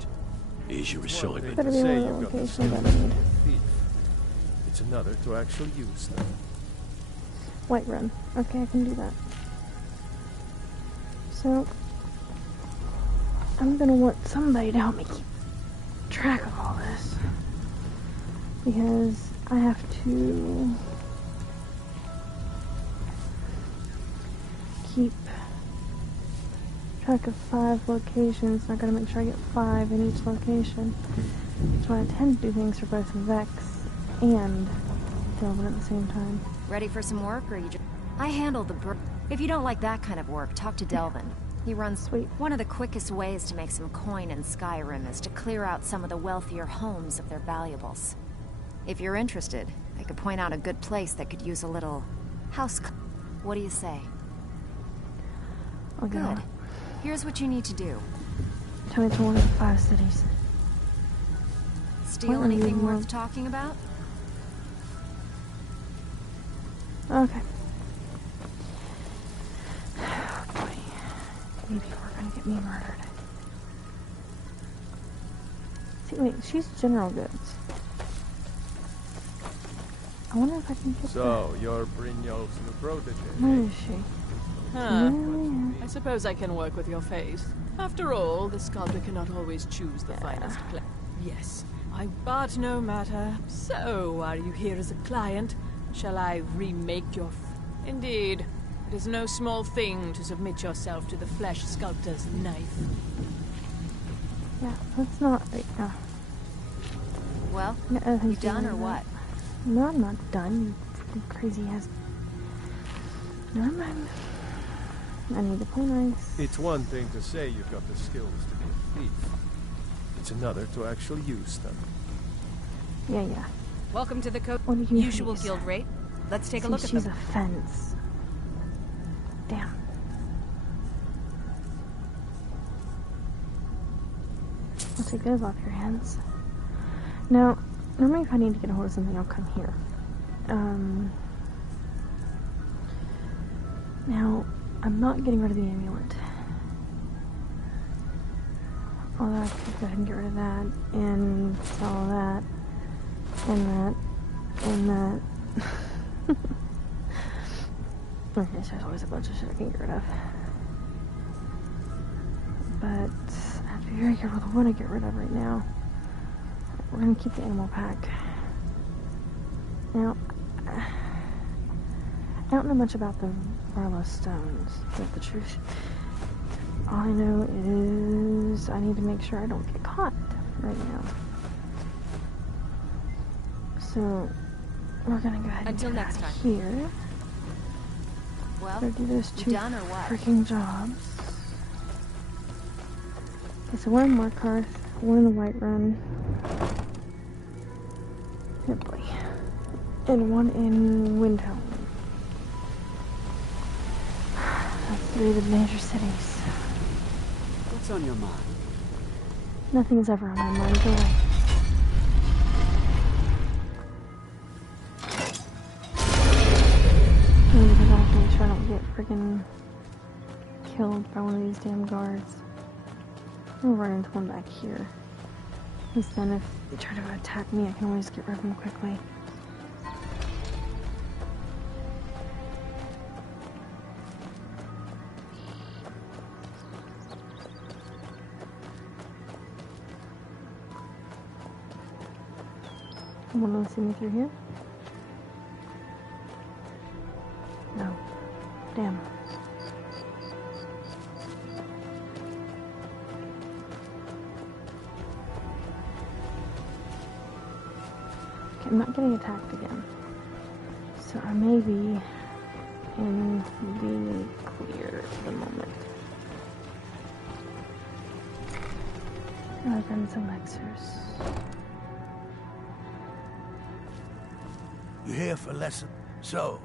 Here's your assignment. Better be one of the locations that I need. It's another to actually use them. Whiterun. Okay, I can do that. So, I'm gonna want somebody to help me keep track of all this. Because I have to keep track of 5 locations, and I gotta make sure I get 5 in each location. So I tend to do things for both Vex and Delvin at the same time. Ready for some work, or you just... I handle the If you don't like that kind of work, talk to Delvin. He runs... Sweet. One of the quickest ways to make some coin in Skyrim is to clear out some of the wealthier homes of their valuables. If you're interested, I could point out a good place that could use a little house... What do you say? I'll get Good. on it. Here's what you need to do. Tell me to one of the 5 cities. Steal anything worth talking about? Okay. Oh boy. Maybe we're gonna get me murdered. See, wait, she's general goods. I wonder if I can get So, you're Brynjolf's new protege. Where is she? Huh. I suppose I can work with your face. After all, the sculptor cannot always choose the finest clay. Yes, but no matter. So, are you here as a client? Shall I remake your... Indeed. It is no small thing to submit yourself to the flesh sculptor's knife. Yeah, that's not right now. Well, you done or what? No, I'm not done, you crazy ass. Never mind. I need to play nice. It's one thing to say you've got the skills to be a thief. It's another to actually use them. Yeah. Welcome to the What do you usual use? guild rate. Let's take a See, look at she's them. a fence. Damn. I'll take those off your hands. Now, normally if I need to get a hold of something, I'll come here. Now, I'm not getting rid of the amulet. Although I could go ahead and get rid of that, and sell that, and that, and that. Okay, so there's always a bunch of shit I can get rid of. But I have to be very careful with what I get rid of right now. we're gonna keep the animal pack. Now, I don't know much about the Varla stones, but the truth, all I know is I need to make sure I don't get caught right now. So, we're gonna go ahead and Until get next out of time. here. Well, Gotta do those you 2 done or what? freaking jobs. Okay, so one in Markarth, one in the Whiterun. Oh boy. And one in Windhelm. That's 3 of the major cities. What's on your mind? Nothing's ever on my mind, go away. Because I have to make sure I don't get freaking killed by one of these damn guards. I'm gonna run into one back here. Because then if they try to attack me, I can always get rid of them quickly. Someone will see me through here? No. Damn. Okay, I'm not getting attacked again. So I may be in the clear at the moment. Weapons, elixirs. You here for lesson? So,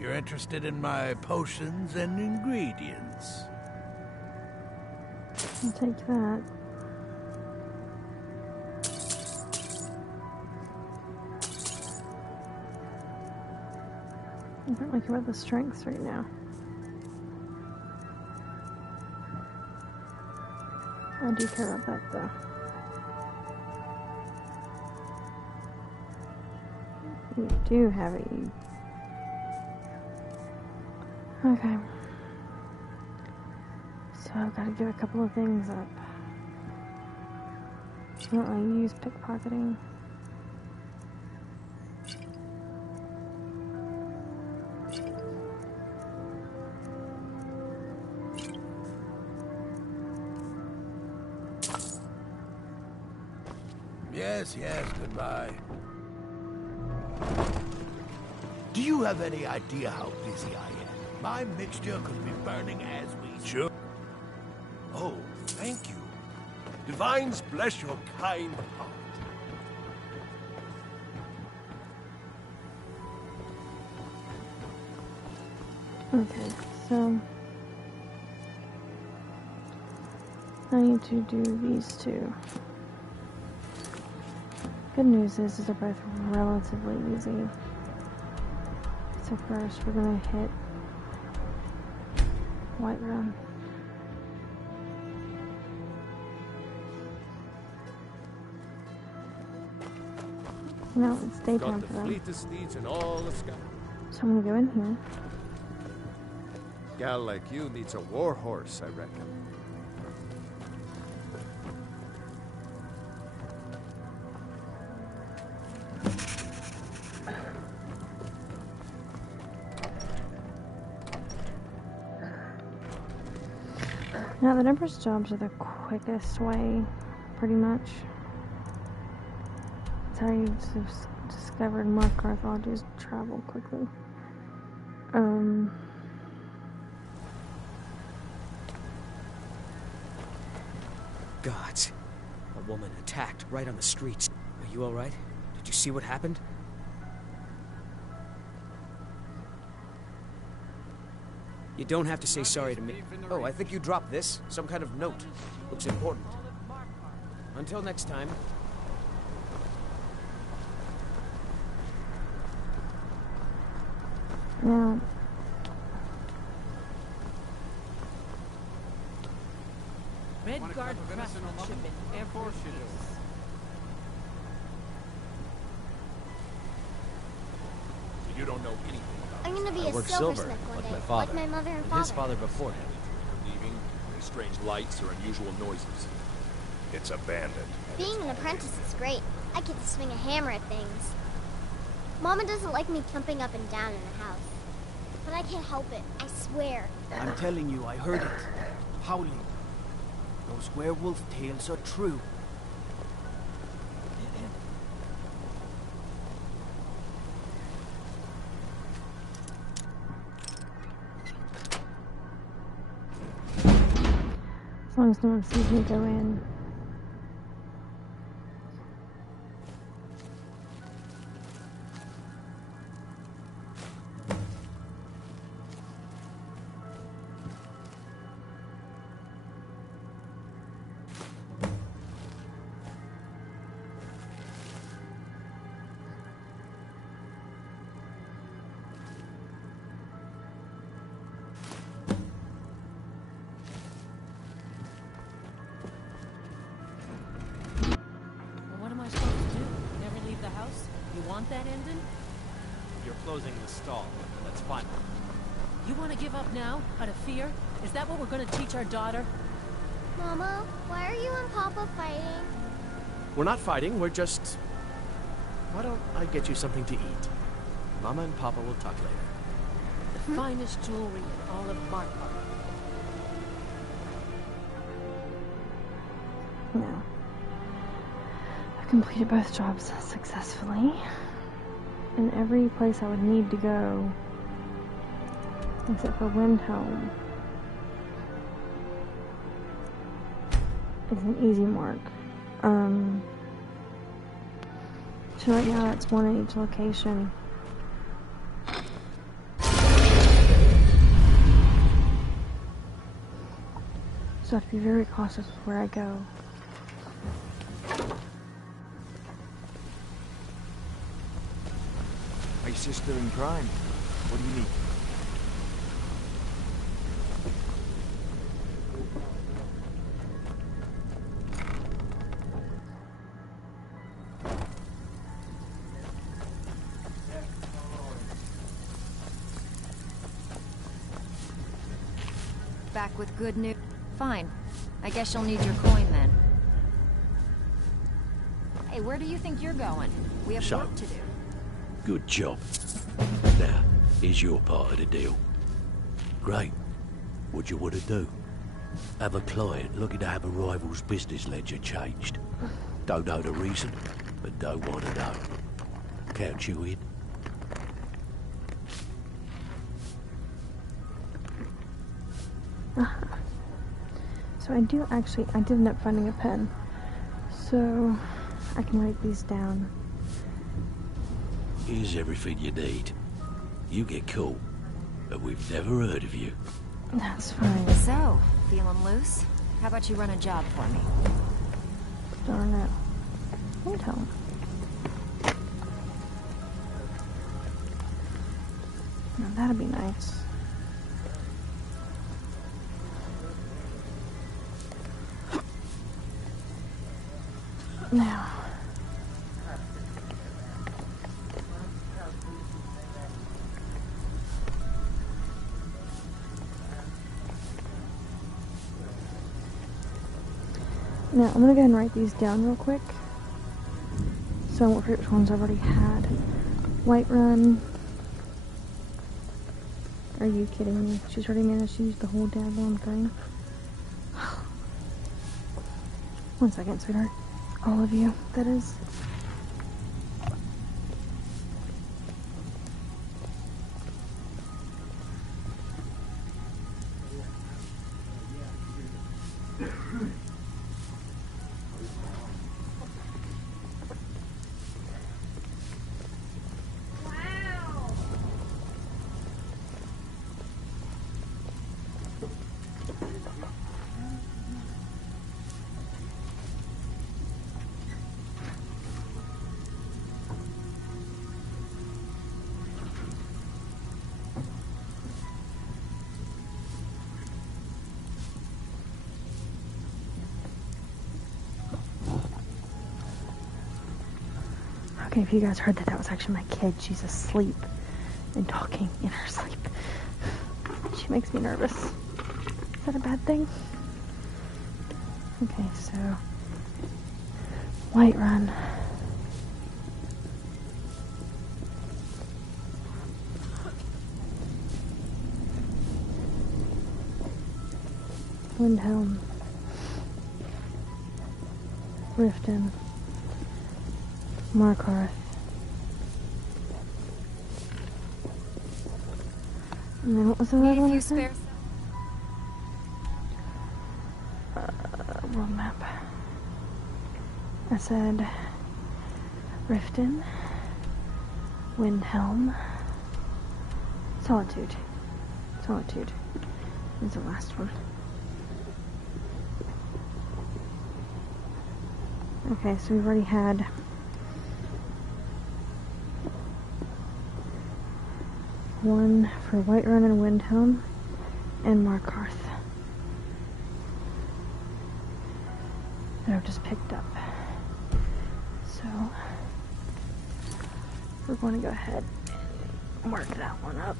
you're interested in my potions and ingredients? I'll take that. I don't like about the strengths right now. I do care about that though. You do have it. Okay. So I've got to give a couple of things up. I don't really use pickpocketing. Yes, goodbye. Do you have any idea how busy I am? My mixture could be burning as we... Sure. Oh, thank you. Divines bless your kind heart. Okay, so I need to do these 2. Good news is they're both relatively easy. So first we're gonna hit Whiterun. No, it's daytime Got for the them. fleetest steeds in all the sky. So I'm gonna go in here. Gal like you needs a war horse, I reckon. Now the numbers jobs are the quickest way, pretty much. That's how you discovered Markarth. All I do is travel quickly. Gods. A woman attacked right on the streets. Are you alright? Did you see what happened? You don't have to say sorry to me. Oh, I think you dropped this. Some kind of note. Looks important. Until next time. Now, Red Guard craftsmanship in every piece. You don't know anything about I'm gonna be I a work silversmith silver, one like day, my father, like my mother and his father. father before him. leaving, any strange lights or unusual noises. It's abandoned. Being an apprentice is great. I get to swing a hammer at things. Mama doesn't like me jumping up and down in the house. But I can't help it, I swear. I'm telling you, I heard it. Howling. Those werewolf tales are true. As long as no one sees me go in. That ending? You're closing the stall. That's fine. You want to give up now, out of fear? Is that what we're going to teach our daughter? Mama, why are you and Papa fighting? We're not fighting, we're just... Why don't I get you something to eat? Mama and Papa will talk later. The finest jewelry in all of Markar. No. I've completed both jobs successfully. In every place I would need to go, except for Windhelm, is an easy mark. So right now that's one at each location. So I have to be very cautious with where I go. My sister in crime. What do you need? Back with good news. Fine. I guess you'll need your coin then. Hey, where do you think you're going? We have work to do. Good job. Now, here's your part of the deal. Great. What do you want to do? Have a client looking to have a rival's business ledger changed. Don't know the reason, but don't want to know. Count you in. So I did end up finding a pen. So I can write these down. Here's everything you need. You get caught, but we've never heard of you. That's fine. So, feeling loose? How about you run a job for me? Darn it. Don't tell him. Now that'd be nice. Now. Now, I'm gonna go ahead and write these down real quick, so I won't forget which ones I've already had. Whiterun. Are you kidding me? She's already managed to use the whole damn thing. 1 second, sweetheart. All of you, that is. Okay, if you guys heard that, that was actually my kid. She's asleep and talking in her sleep. She makes me nervous. Is that a bad thing? Okay, so Whiterun. Windhelm. Riften. Markarth. And then what was the other one? World map. I said Riften, Windhelm, Solitude. Solitude is the last one. Okay, so we've already had one for Whiterun and Windhelm and Markarth that I've just picked up. So we're going to go ahead and mark that one up.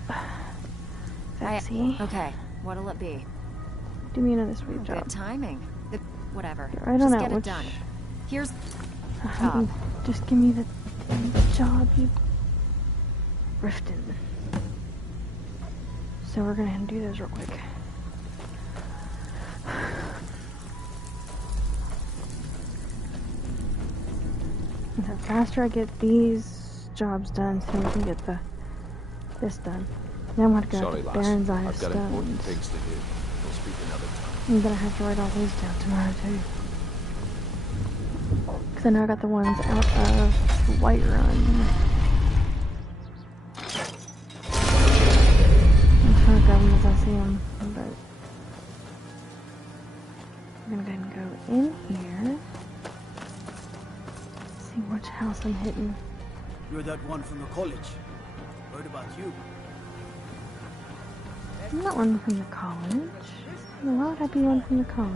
Fancy. Okay, what'll it be? Do me another sweet job. Good timing. Whatever. I don't just know get which. it done. Here's just give me the job, you Riften. So we're gonna do those real quick. The faster I get these jobs done, so we can get this done. Then I'm gonna go Sorry, to lass. Baron's Eye I've got Stones. important things to do. We'll speak another time. I'm gonna have to write all these down tomorrow too. Because I know I got the ones out of Whiterun. I'm trying to grab them as I see them, but I'm gonna go ahead and go in here. See which house I'm hitting. You're that one from the college. Heard about you. I'm not one from the college. Why would I be one from the college?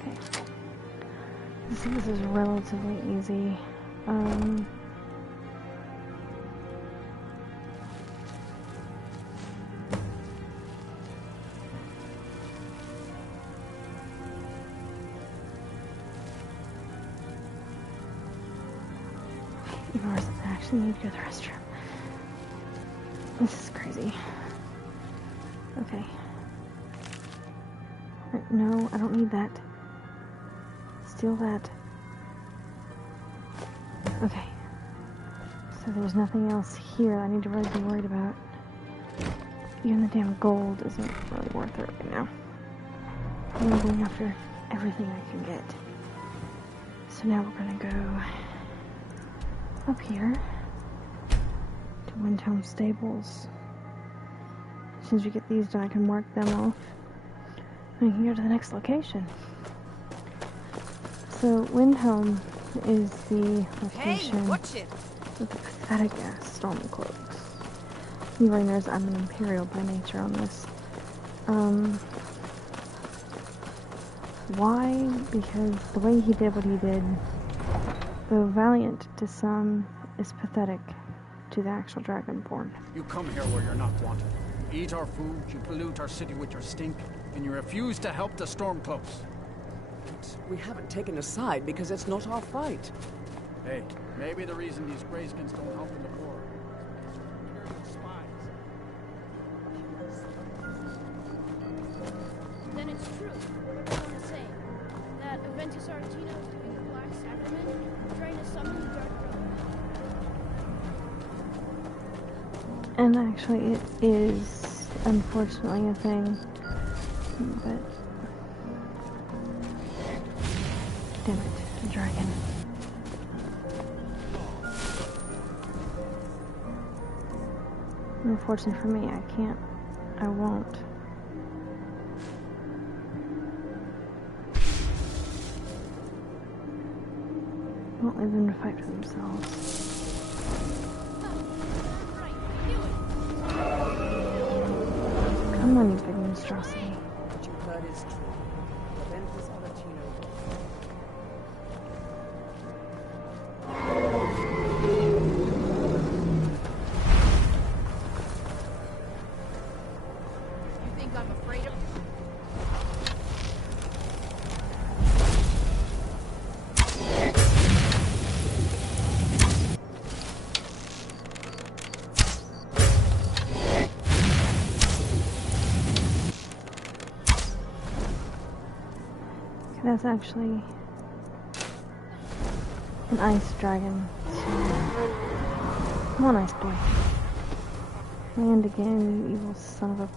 Okay. This is relatively easy. I actually need to go to the restroom. This is crazy. Okay. Right, no, I don't need that. Steal that. Okay. So there's nothing else here I need to really be worried about. Even the damn gold isn't really worth it right now. I'm going after everything I can get. So now we're gonna go up here to Windhelm Stables. As soon as we get these done, I can mark them off and we can go to the next location. So Windhelm is the location with the pathetic ass Stormcloaks. You already notice I'm an Imperial by nature on this. Why? Because the way he did what he did, though valiant to some, is pathetic to the actual Dragonborn. You come here where you're not wanted. You eat our food, you pollute our city with your stink, and you refuse to help the Stormcloaks. But we haven't taken a side because it's not our fight. Hey, maybe the reason these Greyskins don't help in the war is Imperial spies. Then it's true. What I want to say. That Aventus Artino is doing the Black Sacrament, trying to summon the Dark Brotherhood. And actually it is unfortunately a thing. But damn it, the dragon. Unfortunately for me, I won't. Won't leave them to fight for themselves. Come on, you big monstrosity. What you heard is true. Aventus Artino. that's actually an ice dragon. So, come on, ice boy. Land again, you evil son of a...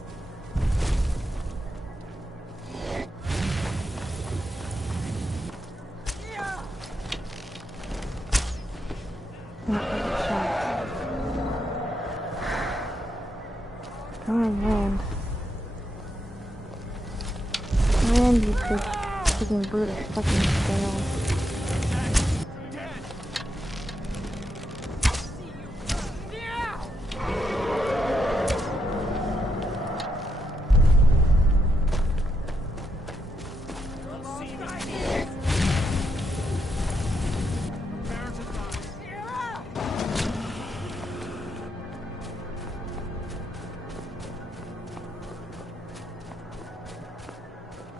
Come on, land. Land, you big freaking brute of fucking scale.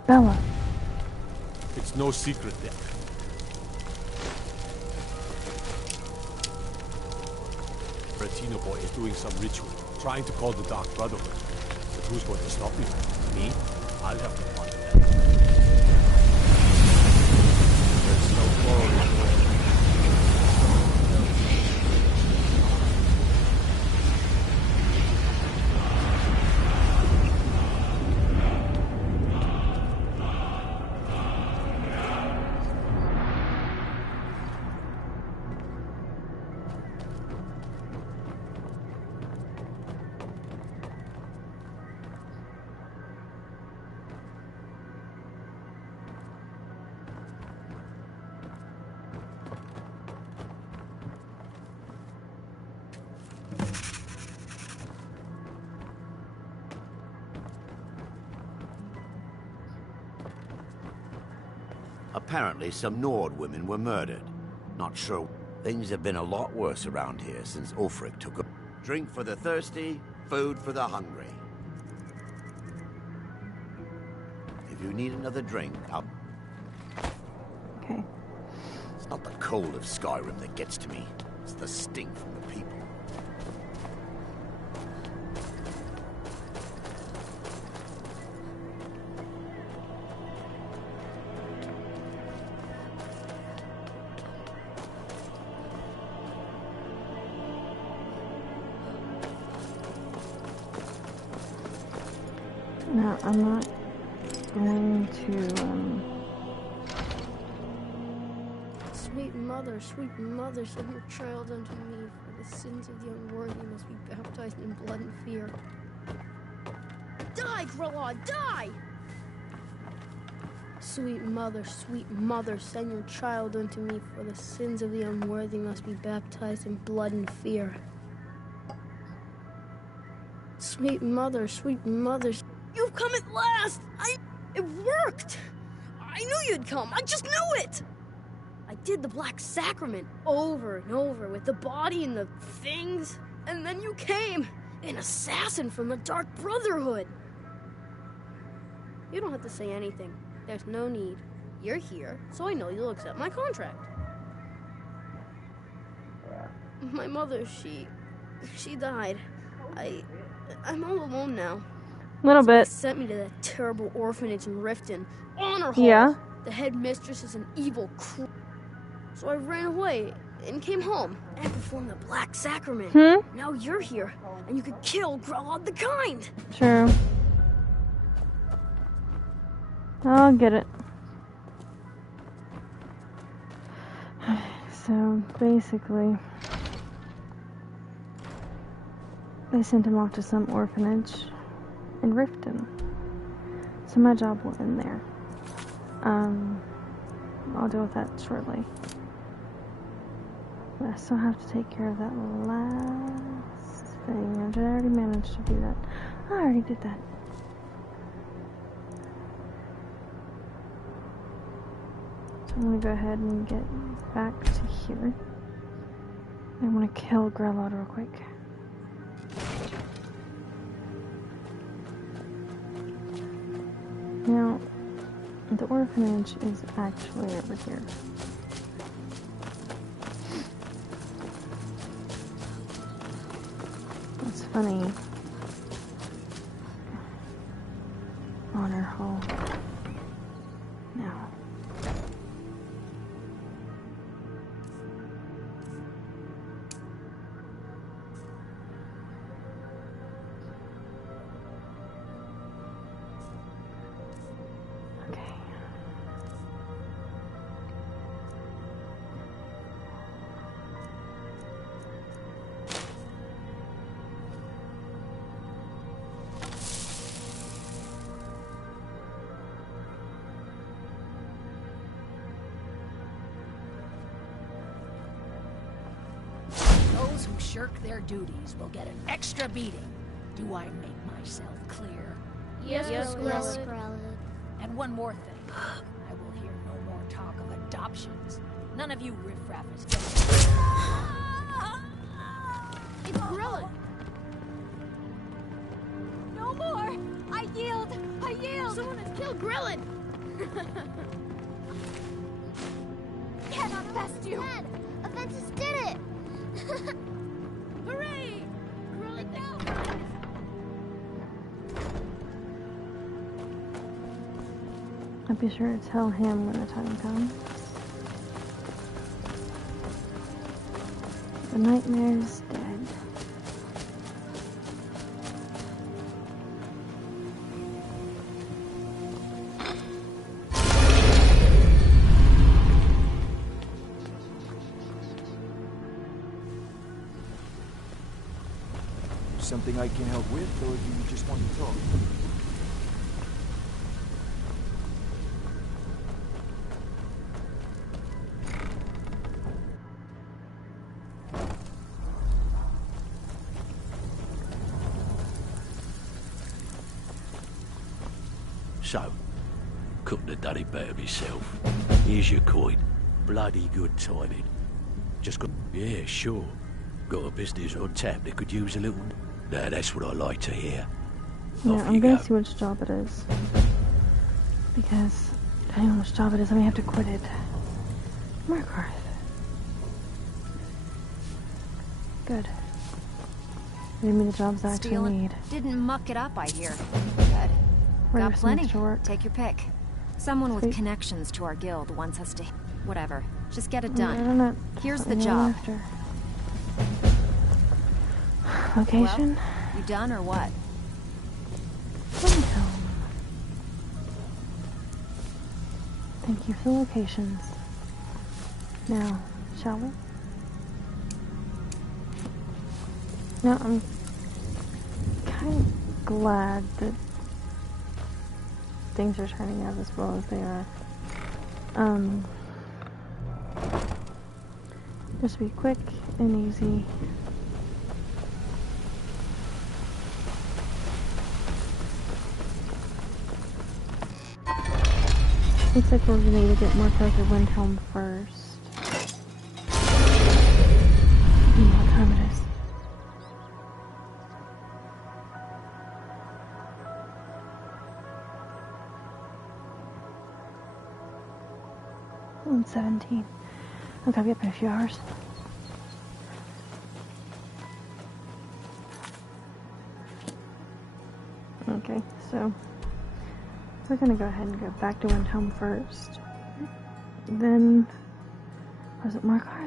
Bella. It's no secret then. Bratino boy is doing some ritual, trying to call the Dark Brotherhood. But who's going to stop him? Me? I'll have to find them. There's no quarrel. Apparently, some Nord women were murdered. Not sure. Things have been a lot worse around here since Ulfric took a drink for the thirsty, food for the hungry. If you need another drink, I'll... Okay. It's not the cold of Skyrim that gets to me. It's the stink from the people. No, I'm not going to, Sweet mother, send your child unto me, for the sins of the unworthy must be baptized in blood and fear. Die, Grelod, die! Sweet mother, send your child unto me, for the sins of the unworthy must be baptized in blood and fear. Sweet mother, you've come at last! It worked! I knew you'd come, I just knew it! I did the Black Sacrament over and over with the body and the things, and then you came, an assassin from the Dark Brotherhood. You don't have to say anything. There's no need. You're here, so I know you'll accept my contract. My mother, she died. I'm all alone now. Little bit. They sent me to that terrible orphanage in Riften. Honor Hall. Yeah. The headmistress is an evil So I ran away and came home and performed the Black Sacrament. Now you're here, and you could kill Grelod the Kind. True. I'll get it. So, basically, they sent him off to some orphanage in Riften. So my job will end there. I'll deal with that shortly. But I still have to take care of that last thing. I already managed to do that. I already did that. So I'm gonna go ahead and get back to here. I want to kill Grelod real quick. Now, the orphanage is actually over here. That's funny. Honor Hall. Now, Those who shirk their duties will get an extra beating. Do I make myself clear? Yes, Skrellig. And one more thing. I will hear no more talk of adoptions. None of you riffraffers get It's Grillin! No more! I yield! I yield! Someone has killed Grillin! Cannot best you! Dad, Aventus did it! Hooray! Grillin now! I'll be sure to tell him when the time comes. The nightmare's dead. Something I can help with, or do you just want to talk? So, couldn't have done it better myself. Here's your coin. Bloody good timing. Just got... Yeah, sure. Got a business on tap that could use a little... Now that's what I like to hear. Yeah, Off I'm you gonna go. see which job it is. Because, depending on which job it is, I may have to quit it. Markarth. Good. Give me the jobs I actually need. Didn't muck it up, I hear. Good. Where Got plenty. to work. Take your pick. Someone Sweet. with connections to our guild wants us to... Whatever. Just get it Yeah, done. I'm not- Here's the I'm not job. after. Location? Well, you done or what? Thank you for the locations. Now, shall we? No, I'm kind of glad that things are turning out as well as they are. Just be quick and easy. Looks like we're gonna need to get more closer to Windhelm first. You know what time it is. It's 17. Okay, I'll be up in a few hours. Okay, so we're gonna go ahead and go back to Windhelm first. Then, was it Markarth?